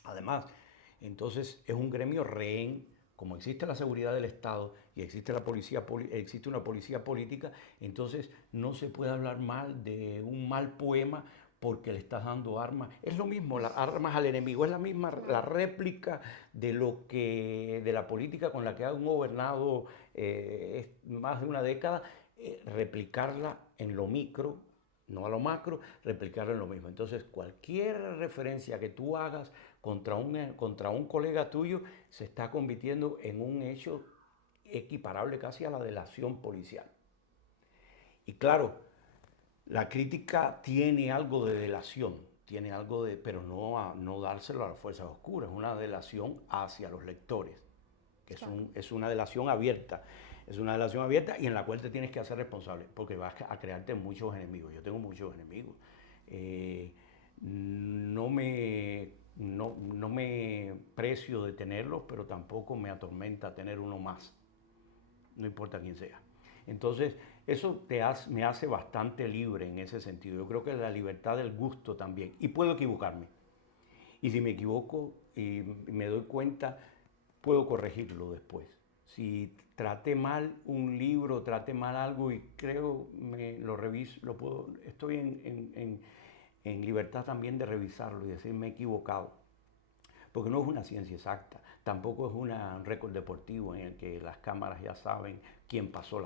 Además, entonces es un gremio rehén. Como existe la seguridad del Estado y existe una policía política, entonces no se puede hablar mal de un mal poema porque le estás dando armas. Es lo mismo, las armas al enemigo, es la misma, la réplica de la política con la que han gobernado más de una década, replicarla en lo micro, no a lo macro, replicarlo en lo mismo. Entonces, cualquier referencia que tú hagas contra un colega tuyo se está convirtiendo en un hecho equiparable casi a la delación policial. Y claro, la crítica tiene algo de delación, pero no dárselo a las fuerzas oscuras, es una delación hacia los lectores, que es una delación abierta. Es una delación abierta y en la cual te tienes que hacer responsable, porque vas a crearte muchos enemigos. Yo tengo muchos enemigos. No me precio de tenerlos, pero tampoco me atormenta tener uno más. No importa quién sea. Entonces, eso me hace bastante libre en ese sentido. Yo creo que la libertad del gusto también. Y puedo equivocarme. Y si me equivoco y me doy cuenta, puedo corregirlo después. Si traté mal un libro, traté mal algo y creo, lo reviso, estoy en libertad también de revisarlo y decir me he equivocado. Porque no es una ciencia exacta, tampoco es un récord deportivo en el que las cámaras ya saben quién pasó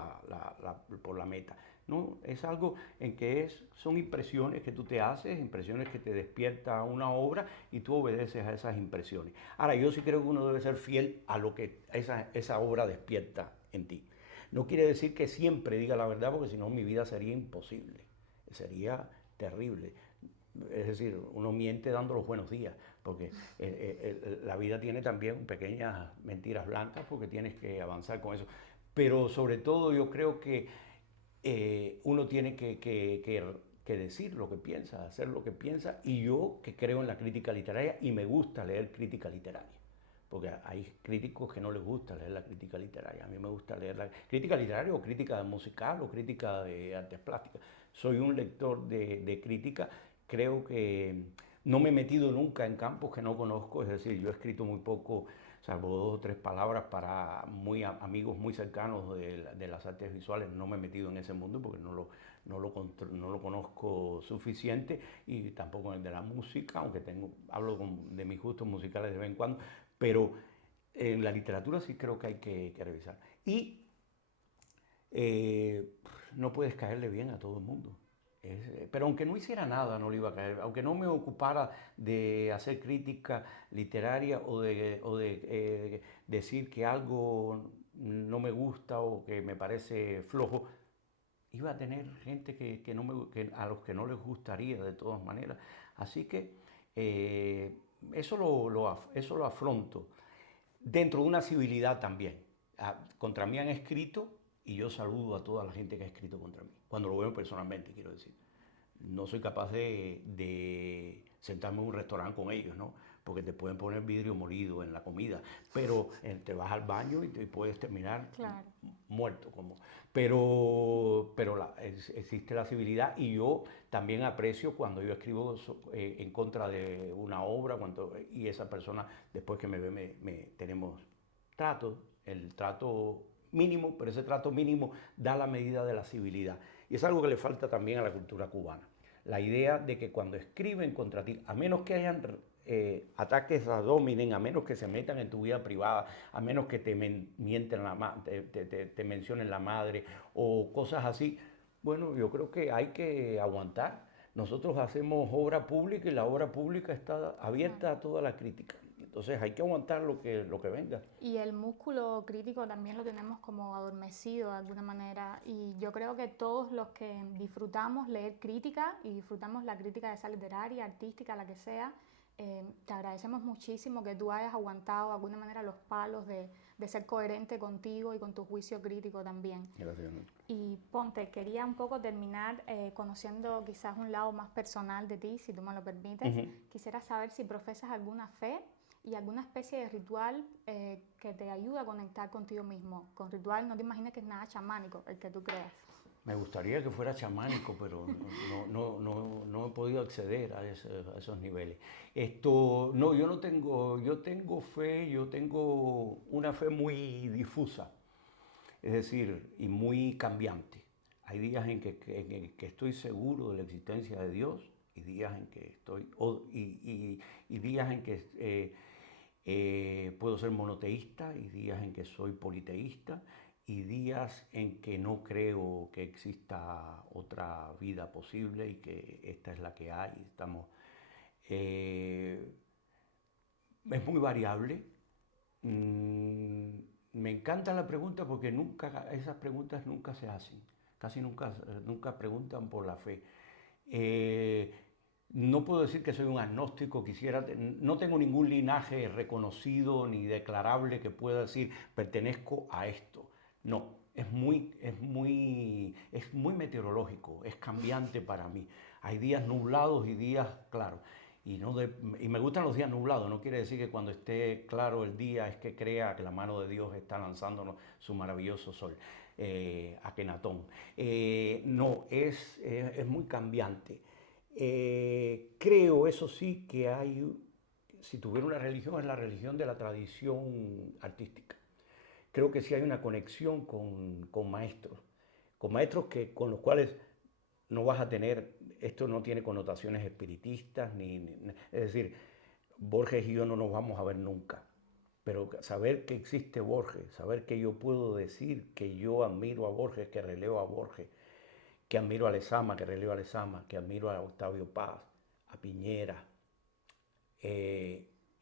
por la meta. No, es algo en que son impresiones que tú te haces, impresiones que te despierta una obra y tú obedeces a esas impresiones. Ahora, yo sí creo que uno debe ser fiel a lo que esa obra despierta en ti. No quiere decir que siempre diga la verdad, porque si no mi vida sería imposible, sería terrible. Es decir, uno miente dando los buenos días, porque la vida tiene también pequeñas mentiras blancas, porque tienes que avanzar con eso. Pero sobre todo yo creo que uno tiene que decir lo que piensa, hacer lo que piensa, y yo que creo en la crítica literaria y me gusta leer crítica literaria. Porque hay críticos que no les gusta leer la crítica literaria. A mí me gusta leer la crítica literaria o crítica musical o crítica de artes plásticas. Soy un lector de crítica. Creo que no me he metido nunca en campos que no conozco. Es decir, yo he escrito muy poco, salvo 2 o 3 palabras para amigos muy cercanos de las artes visuales. No me he metido en ese mundo porque no lo conozco suficiente, y tampoco en el de la música, aunque hablo de mis gustos musicales de vez en cuando. Pero en la literatura sí creo que hay que revisar. Y no puedes caerle bien a todo el mundo. Pero aunque no hiciera nada, no le iba a caer. Aunque no me ocupara de hacer crítica literaria o de decir que algo no me gusta o que me parece flojo, iba a tener gente a los que no les gustaría de todas maneras. Así que eso lo afronto dentro de una civilidad también. Contra mí han escrito y yo saludo a toda la gente que ha escrito contra mí, cuando lo veo personalmente, quiero decir. No soy capaz de sentarme en un restaurante con ellos, ¿no? Porque te pueden poner vidrio molido en la comida, pero te vas al baño y te puedes terminar muerto. Pero existe la civilidad, y yo también aprecio cuando yo escribo en contra de una obra, y esa persona después que me ve tenemos el trato mínimo, pero ese trato mínimo da la medida de la civilidad. Y es algo que le falta también a la cultura cubana. La idea de que cuando escriben contra ti, a menos que hayan ataques ad hominem, a menos que se metan en tu vida privada, a menos que te mienten te mencionen la madre o cosas así, bueno, yo creo que hay que aguantar. Nosotros hacemos obra pública y la obra pública está abierta a toda la crítica. Entonces hay que aguantar lo que venga. Y el músculo crítico también lo tenemos como adormecido de alguna manera, y yo creo que todos los que disfrutamos leer crítica y disfrutamos la crítica de esa literaria, artística, la que sea, te agradecemos muchísimo que tú hayas aguantado de alguna manera los palos de ser coherente contigo y con tu juicio crítico también. Gracias. Y Ponte, quería un poco terminar conociendo quizás un lado más personal de ti, si tú me lo permites. Quisiera saber si profesas alguna fe y alguna especie de ritual que te ayuda a conectar contigo mismo. Con ritual no te imagines que es nada chamánico, el que tú creas. Me gustaría que fuera chamánico, pero no he podido acceder a esos niveles. No, yo tengo fe, yo tengo una fe muy difusa, es decir, y muy cambiante. Hay días en que estoy seguro de la existencia de Dios, y días en que y días en que puedo ser monoteísta, y días en que soy politeísta, y días en que no creo que exista otra vida posible y que esta es la que hay. Es muy variable. Me encanta la pregunta porque esas preguntas nunca se hacen. Casi nunca preguntan por la fe. No puedo decir que soy un agnóstico, no tengo ningún linaje reconocido ni declarable que pueda decir pertenezco a esto. No, es muy meteorológico, es cambiante para mí. Hay días nublados y días claros. Y me gustan los días nublados, no quiere decir que cuando esté claro el día es que crea que la mano de Dios está lanzándonos su maravilloso sol, Akenatón. No, es muy cambiante. Creo, eso sí, que si tuviera una religión, es la religión de la tradición artística. Creo que sí hay una conexión con maestros con los cuales no vas a tener, esto no tiene connotaciones espiritistas, es decir, Borges y yo no nos vamos a ver nunca, pero saber que existe Borges, saber que yo puedo decir que yo admiro a Borges, que releo a Borges, que admiro a Lezama, que releo a Lezama, que admiro a Octavio Paz, a Piñera,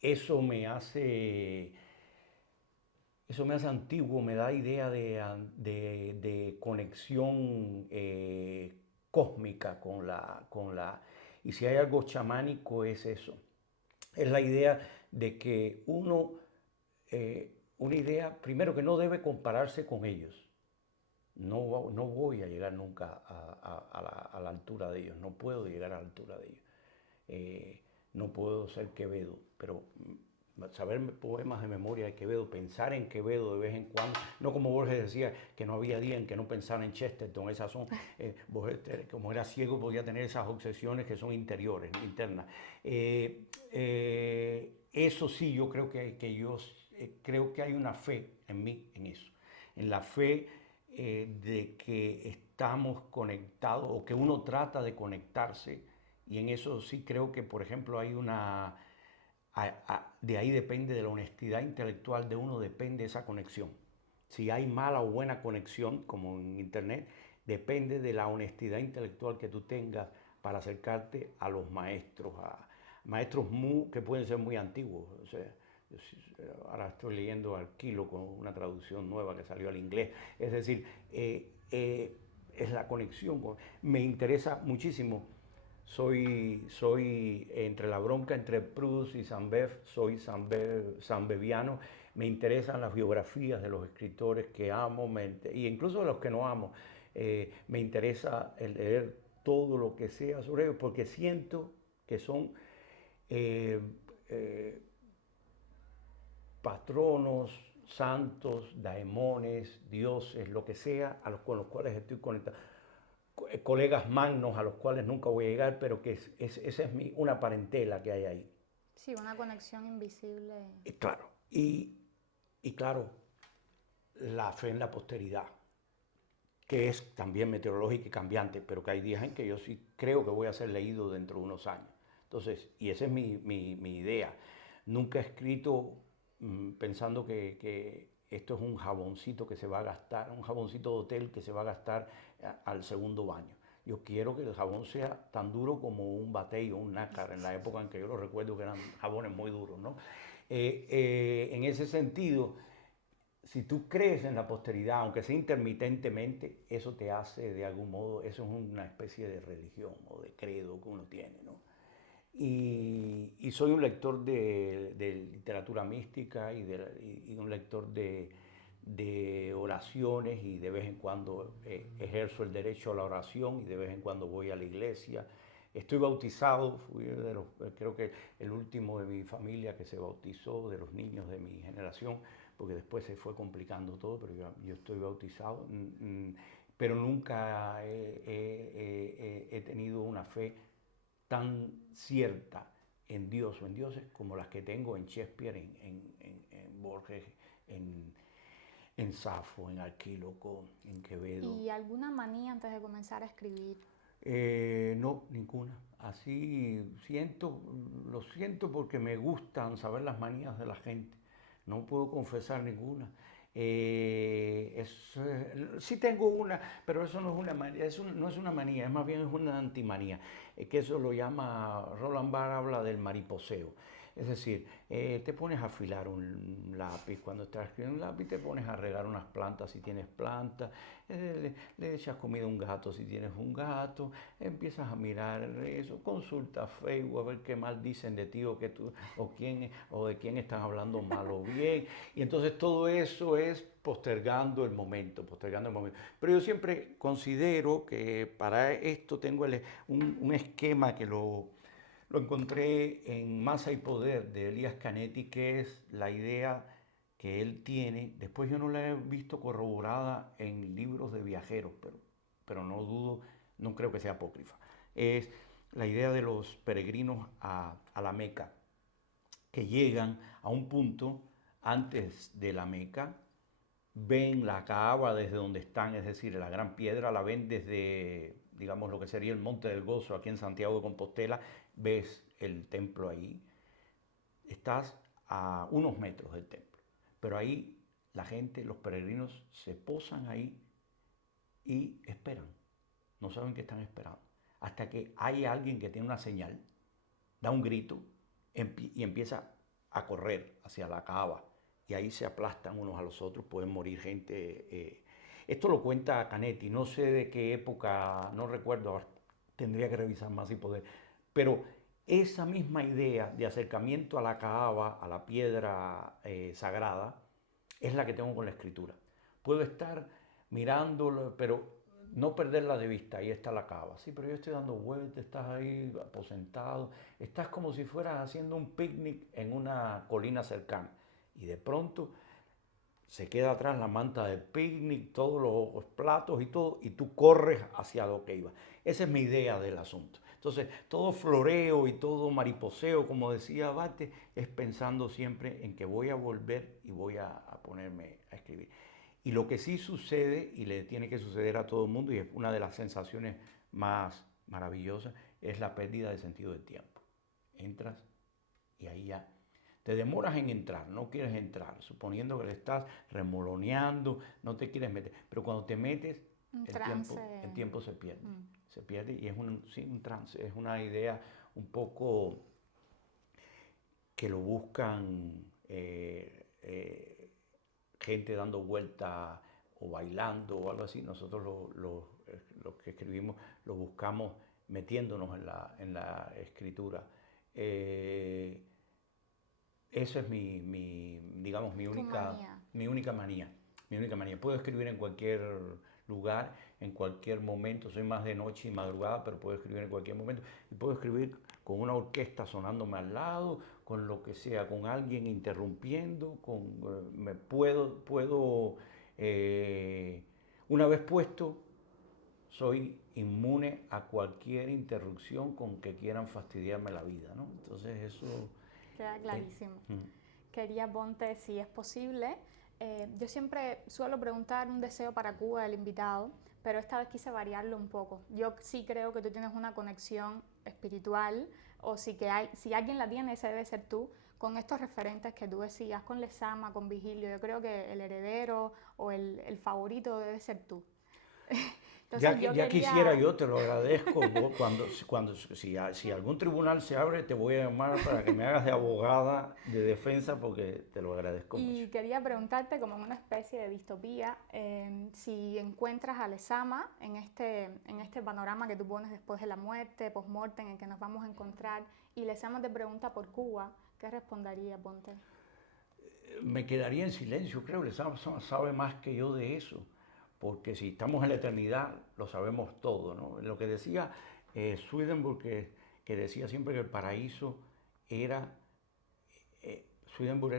eso me hace antiguo, me da idea de conexión cósmica y si hay algo chamánico es eso. Es la idea de que una idea, primero que no debe compararse con ellos. No voy a llegar nunca a la altura de ellos, no puedo llegar a la altura de ellos. No puedo ser Quevedo, pero saber poemas de memoria de Quevedo, pensar en Quevedo de vez en cuando, no como Borges decía que no había día en que no pensara en Chesterton, esas son, Borges, como era ciego podía tener esas obsesiones que son interiores, internas. Eso sí, yo creo creo que hay una fe en mí, en eso, en la fe de que estamos conectados o que uno trata de conectarse, y en eso sí creo que, por ejemplo, hay de ahí depende de la honestidad intelectual de uno, depende esa conexión. Si hay mala o buena conexión, como en internet, depende de la honestidad intelectual que tú tengas para acercarte a los maestros, maestros que pueden ser muy antiguos. O sea, ahora estoy leyendo Al Kilo con una traducción nueva que salió al inglés. Es decir, es la conexión. Me interesa muchísimo. Soy entre la bronca entre Proust y Saint-Beuve, soy sanbeviano. Me interesan las biografías de los escritores que amo, y incluso de los que no amo. Me interesa el leer todo lo que sea sobre ellos, porque siento que son patronos, santos, daemones, dioses, lo que sea, con los cuales estoy conectado. Colegas magnos a los cuales nunca voy a llegar, pero que esa es una parentela que hay ahí. Sí, una conexión invisible. Claro, claro, la fe en la posteridad, que es también meteorológica y cambiante, pero que hay días en que yo sí creo que voy a ser leído dentro de unos años. Entonces, y esa es mi idea. Nunca he escrito pensando que esto es un jaboncito que se va a gastar, un jaboncito de hotel que se va a gastar al segundo baño. Yo quiero que el jabón sea tan duro como un batey o un nácar, en la época en que yo lo recuerdo que eran jabones muy duros, ¿no? En ese sentido, si tú crees en la posteridad, aunque sea intermitentemente, eso te hace de algún modo, eso es una especie de religión o de credo que uno tiene, ¿no? Y soy un lector de literatura mística y un lector de oraciones, y de vez en cuando ejerzo el derecho a la oración y de vez en cuando voy a la iglesia. Estoy bautizado, creo que el último de mi familia que se bautizó, de los niños de mi generación, porque después se fue complicando todo, pero yo estoy bautizado, pero nunca he tenido una fe tan cierta en Dios o en dioses como las que tengo en Shakespeare, en Borges, en Safo, en Alquíloco, en Quevedo. ¿Y alguna manía antes de comenzar a escribir? No, ninguna. Así lo siento porque me gustan saber las manías de la gente. No puedo confesar ninguna. Sí tengo una, pero eso no es una manía, no es una manía, es más bien es una antimanía, que eso lo llama, Roland Barthes habla del mariposeo. Es decir, te pones a afilar un lápiz, cuando estás escribiendo un lápiz te pones a regar unas plantas si tienes plantas, le echas comida a un gato si tienes un gato, empiezas a mirar eso, consulta Facebook a ver qué mal dicen de ti o de quién están hablando mal o bien, y entonces todo eso es postergando el momento. Pero yo siempre considero que para esto tengo un esquema que lo encontré en Masa y Poder de Elías Canetti, que es la idea que él tiene. Después yo no la he visto corroborada en libros de viajeros, pero no dudo, no creo que sea apócrifa. Es la idea de los peregrinos a la Meca. que llegan a un punto antes de la Meca, ven la Kaaba desde donde están, es decir, la Gran Piedra la ven desde, digamos, lo que sería el Monte del Gozo aquí en Santiago de Compostela, ves el templo ahí, estás a unos metros del templo, pero ahí la gente, los peregrinos se posan ahí y esperan, no saben qué están esperando, hasta que hay alguien que tiene una señal, da un grito y empieza a correr hacia la Kaaba y ahí se aplastan unos a los otros, pueden morir gente. Esto lo cuenta Canetti, no sé de qué época, no recuerdo, tendría que revisar más y poder, pero esa misma idea de acercamiento a la Kaaba, a la piedra sagrada, es la que tengo con la escritura. Puedo estar mirándolo, pero no perderla de vista, ahí está la Kaaba. Sí, pero yo estoy dando vueltas, estás ahí aposentado, estás como si fueras haciendo un picnic en una colina cercana. Y de pronto se queda atrás la manta del picnic, todos los platos y todo, y tú corres hacia lo que iba. Esa es mi idea del asunto. Entonces, todo floreo y todo mariposeo, como decía Abate, es pensando siempre en que voy a volver y voy a ponerme a escribir. Y lo que sí sucede, y le tiene que suceder a todo el mundo, y es una de las sensaciones más maravillosas, es la pérdida de sentido del tiempo. Entras y ahí ya te demoras en entrar, no quieres entrar, suponiendo que le estás remoloneando, no te quieres meter. Pero cuando te metes, el tiempo se pierde y es un trance, es una idea un poco que lo buscan gente dando vueltas o bailando o algo así. Nosotros los que escribimos lo buscamos metiéndonos en la escritura. Esa es digamos, mi única manía. Mi única manía. Puedo escribir en cualquier lugar, en cualquier momento. Soy más de noche y madrugada, pero puedo escribir en cualquier momento. Y puedo escribir con una orquesta sonándome al lado, con lo que sea, con alguien interrumpiendo, una vez puesto, soy inmune a cualquier interrupción con que quieran fastidiarme la vida, ¿no? Entonces eso... Queda clarísimo. Quería, Ponte, si es posible, yo siempre suelo preguntar un deseo para Cuba del invitado, pero esta vez quise variarlo un poco. Yo sí creo que tú tienes una conexión espiritual, o si alguien la tiene, ese debe ser tú, con estos referentes que tú decías, con Lezama, con Vigilio. Yo creo que el heredero o el favorito debe ser tú. Entonces, ya quisiera yo, te lo agradezco. Si algún tribunal se abre, te voy a llamar para que me hagas de abogada de defensa porque te lo agradezco mucho. Y quería preguntarte, como en una especie de distopía, si encuentras a Lezama en este panorama que tú pones después de la muerte, post-mortem, en el que nos vamos a encontrar, y Lezama te pregunta por Cuba, ¿qué respondería, Ponte? Me quedaría en silencio, creo. Lezama sabe más que yo de eso. Porque si estamos en la eternidad, lo sabemos todo, ¿no? Lo que decía Swedenborg, que decía siempre que el paraíso era, Swedenborg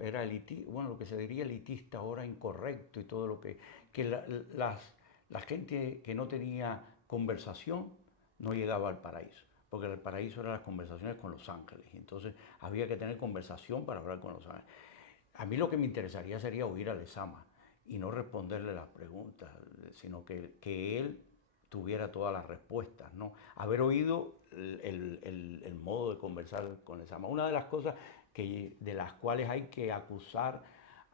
era elitista, bueno, lo que se diría elitista ahora, incorrecto y todo lo que la gente que no tenía conversación no llegaba al paraíso, porque el paraíso eran las conversaciones con los ángeles, y entonces había que tener conversación para hablar con los ángeles. A mí lo que me interesaría sería oír a Lezama, y no responderle las preguntas, sino que él tuviera todas las respuestas, ¿no? Haber oído el modo de conversar con Lezama. Una de las cosas de las cuales hay que acusar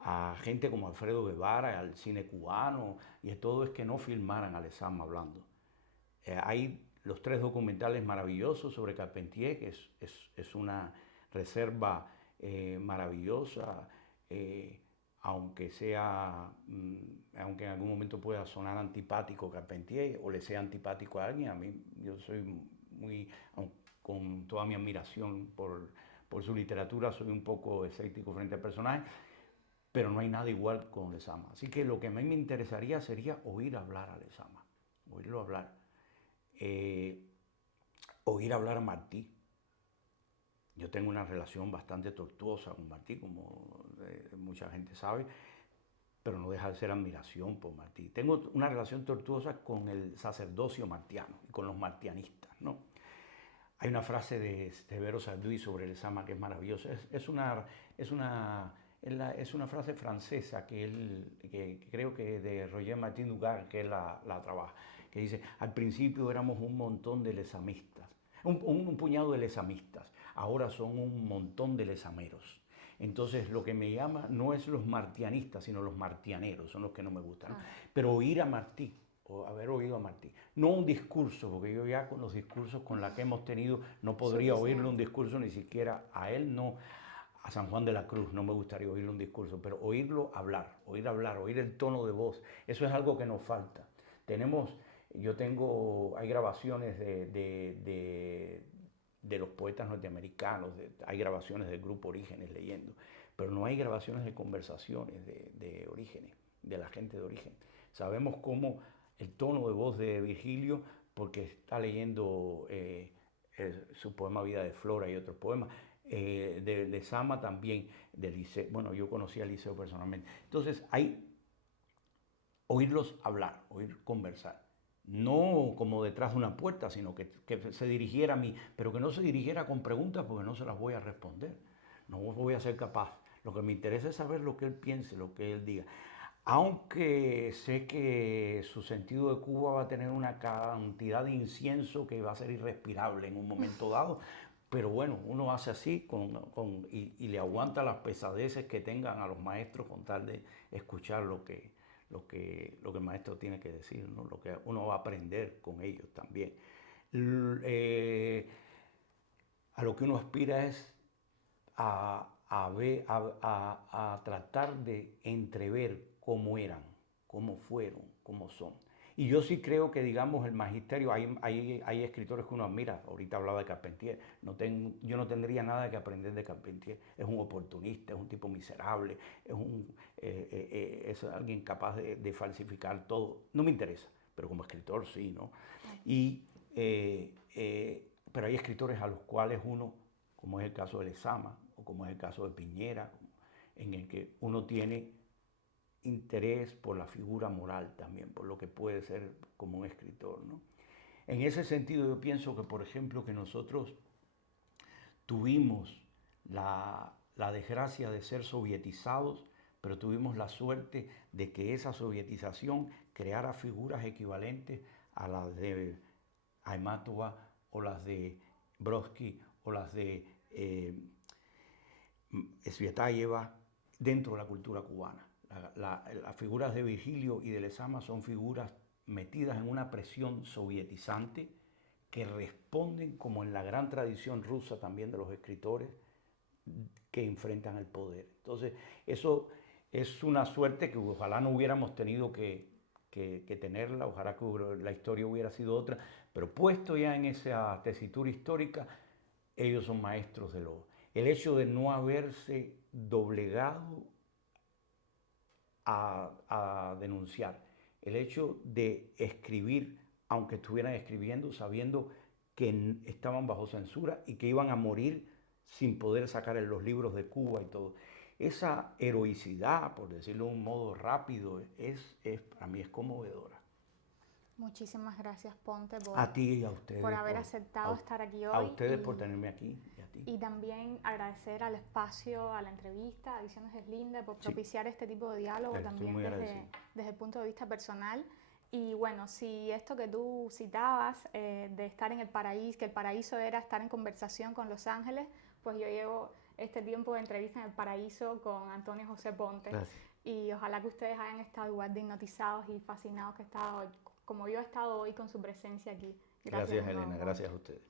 a gente como Alfredo Guevara, al cine cubano, y todo es que no filmaran a Lezama hablando. Hay los 3 documentales maravillosos sobre Carpentier, que es una reserva maravillosa, aunque en algún momento pueda sonar antipático Carpentier o le sea antipático a alguien, a mí yo soy con toda mi admiración por su literatura, soy un poco escéptico frente al personaje, pero no hay nada igual con Lezama. Así que lo que a mí me interesaría sería oír hablar a Lezama, oírlo hablar, oír hablar a Martí. Yo tengo una relación bastante tortuosa con Martí, como mucha gente sabe, pero no deja de ser admiración por Martí. Tengo una relación tortuosa con el sacerdocio martiano y con los martianistas, ¿no? Hay una frase de Severo Sarduy sobre el Sama que es maravillosa. Es una frase francesa que creo que de Roger Martin Dugas, que él la trabaja, que dice: al principio éramos un montón de lesamistas, un puñado de lesamistas, ahora son un montón de lesameros. Entonces lo que me llama no es los martianistas, sino los martianeros, son los que no me gustan. ¿No? Pero oír a Martí, o haber oído a Martí, no un discurso, porque yo ya con los discursos con los que hemos tenido no podría oírle un discurso ni siquiera a él, no. A San Juan de la Cruz no me gustaría oírle un discurso, pero oírlo hablar, oír el tono de voz, eso es algo que nos falta. Hay grabaciones de los poetas norteamericanos, hay grabaciones del grupo Orígenes leyendo, pero no hay grabaciones de conversaciones de Orígenes, de la gente de Origen. Sabemos cómo el tono de voz de Virgilio, porque está leyendo su poema Vida de Flora y otros poemas, de Sama también, de Liceo. Bueno, yo conocí a Liceo personalmente. Entonces, hay oírlos hablar, oír conversar. No como detrás de una puerta, sino que se dirigiera a mí, pero que no se dirigiera con preguntas porque no se las voy a responder. No voy a ser capaz. Lo que me interesa es saber lo que él piense, lo que él diga. Aunque sé que su sentido de Cuba va a tener una cantidad de incienso que va a ser irrespirable en un momento dado, pero bueno, uno hace así y le aguanta las pesadeces que tengan a los maestros con tal de escuchar lo que el maestro tiene que decir, ¿no? Lo que uno va a aprender con ellos también. A lo que uno aspira es a tratar de entrever cómo eran, cómo fueron, cómo son. Y yo sí creo que, digamos, el magisterio, hay escritores que uno admira. Ahorita hablaba de Carpentier. Yo no tendría nada que aprender de Carpentier. Es un oportunista, es un tipo miserable, es alguien capaz de falsificar todo. No me interesa, pero como escritor sí, ¿no? Pero hay escritores a los cuales uno, como es el caso de Lezama, o como es el caso de Piñera, en el que uno tiene interés por la figura moral también, por lo que puede ser como un escritor, ¿no? En ese sentido yo pienso que, por ejemplo, que nosotros tuvimos la desgracia de ser sovietizados, pero tuvimos la suerte de que esa sovietización creara figuras equivalentes a las de Aimátova o las de Brodsky o las de Svietayeva dentro de la cultura cubana. Las figuras de Virgilio y de Lezama son figuras metidas en una presión sovietizante que responden, como en la gran tradición rusa también de los escritores, que enfrentan el poder. Entonces, eso es una suerte que ojalá no hubiéramos tenido que tenerla, ojalá que la historia hubiera sido otra, pero puesto ya en esa tesitura histórica, ellos son maestros de lo... El hecho de no haberse doblegado a denunciar, el hecho de escribir, aunque estuvieran escribiendo, sabiendo que estaban bajo censura y que iban a morir sin poder sacar en los libros de Cuba y todo. Esa heroicidad, por decirlo de un modo rápido, para mí es conmovedora. Muchísimas gracias, Ponte, a ti y a ustedes por haber aceptado estar aquí hoy. A ustedes por tenerme aquí y a ti. Y también agradecer al espacio, a la entrevista, a Ediciones Es Linda, por propiciar este tipo de diálogo también desde el punto de vista personal. Y bueno, si esto que tú citabas de estar en el paraíso, que el paraíso era estar en conversación con Los Ángeles, pues yo llevo este tiempo de entrevista en el paraíso con Antonio José Ponte. Gracias. Y ojalá que ustedes hayan estado igual de hipnotizados y fascinados como yo he estado hoy con su presencia aquí. Gracias Elena, gracias a ustedes.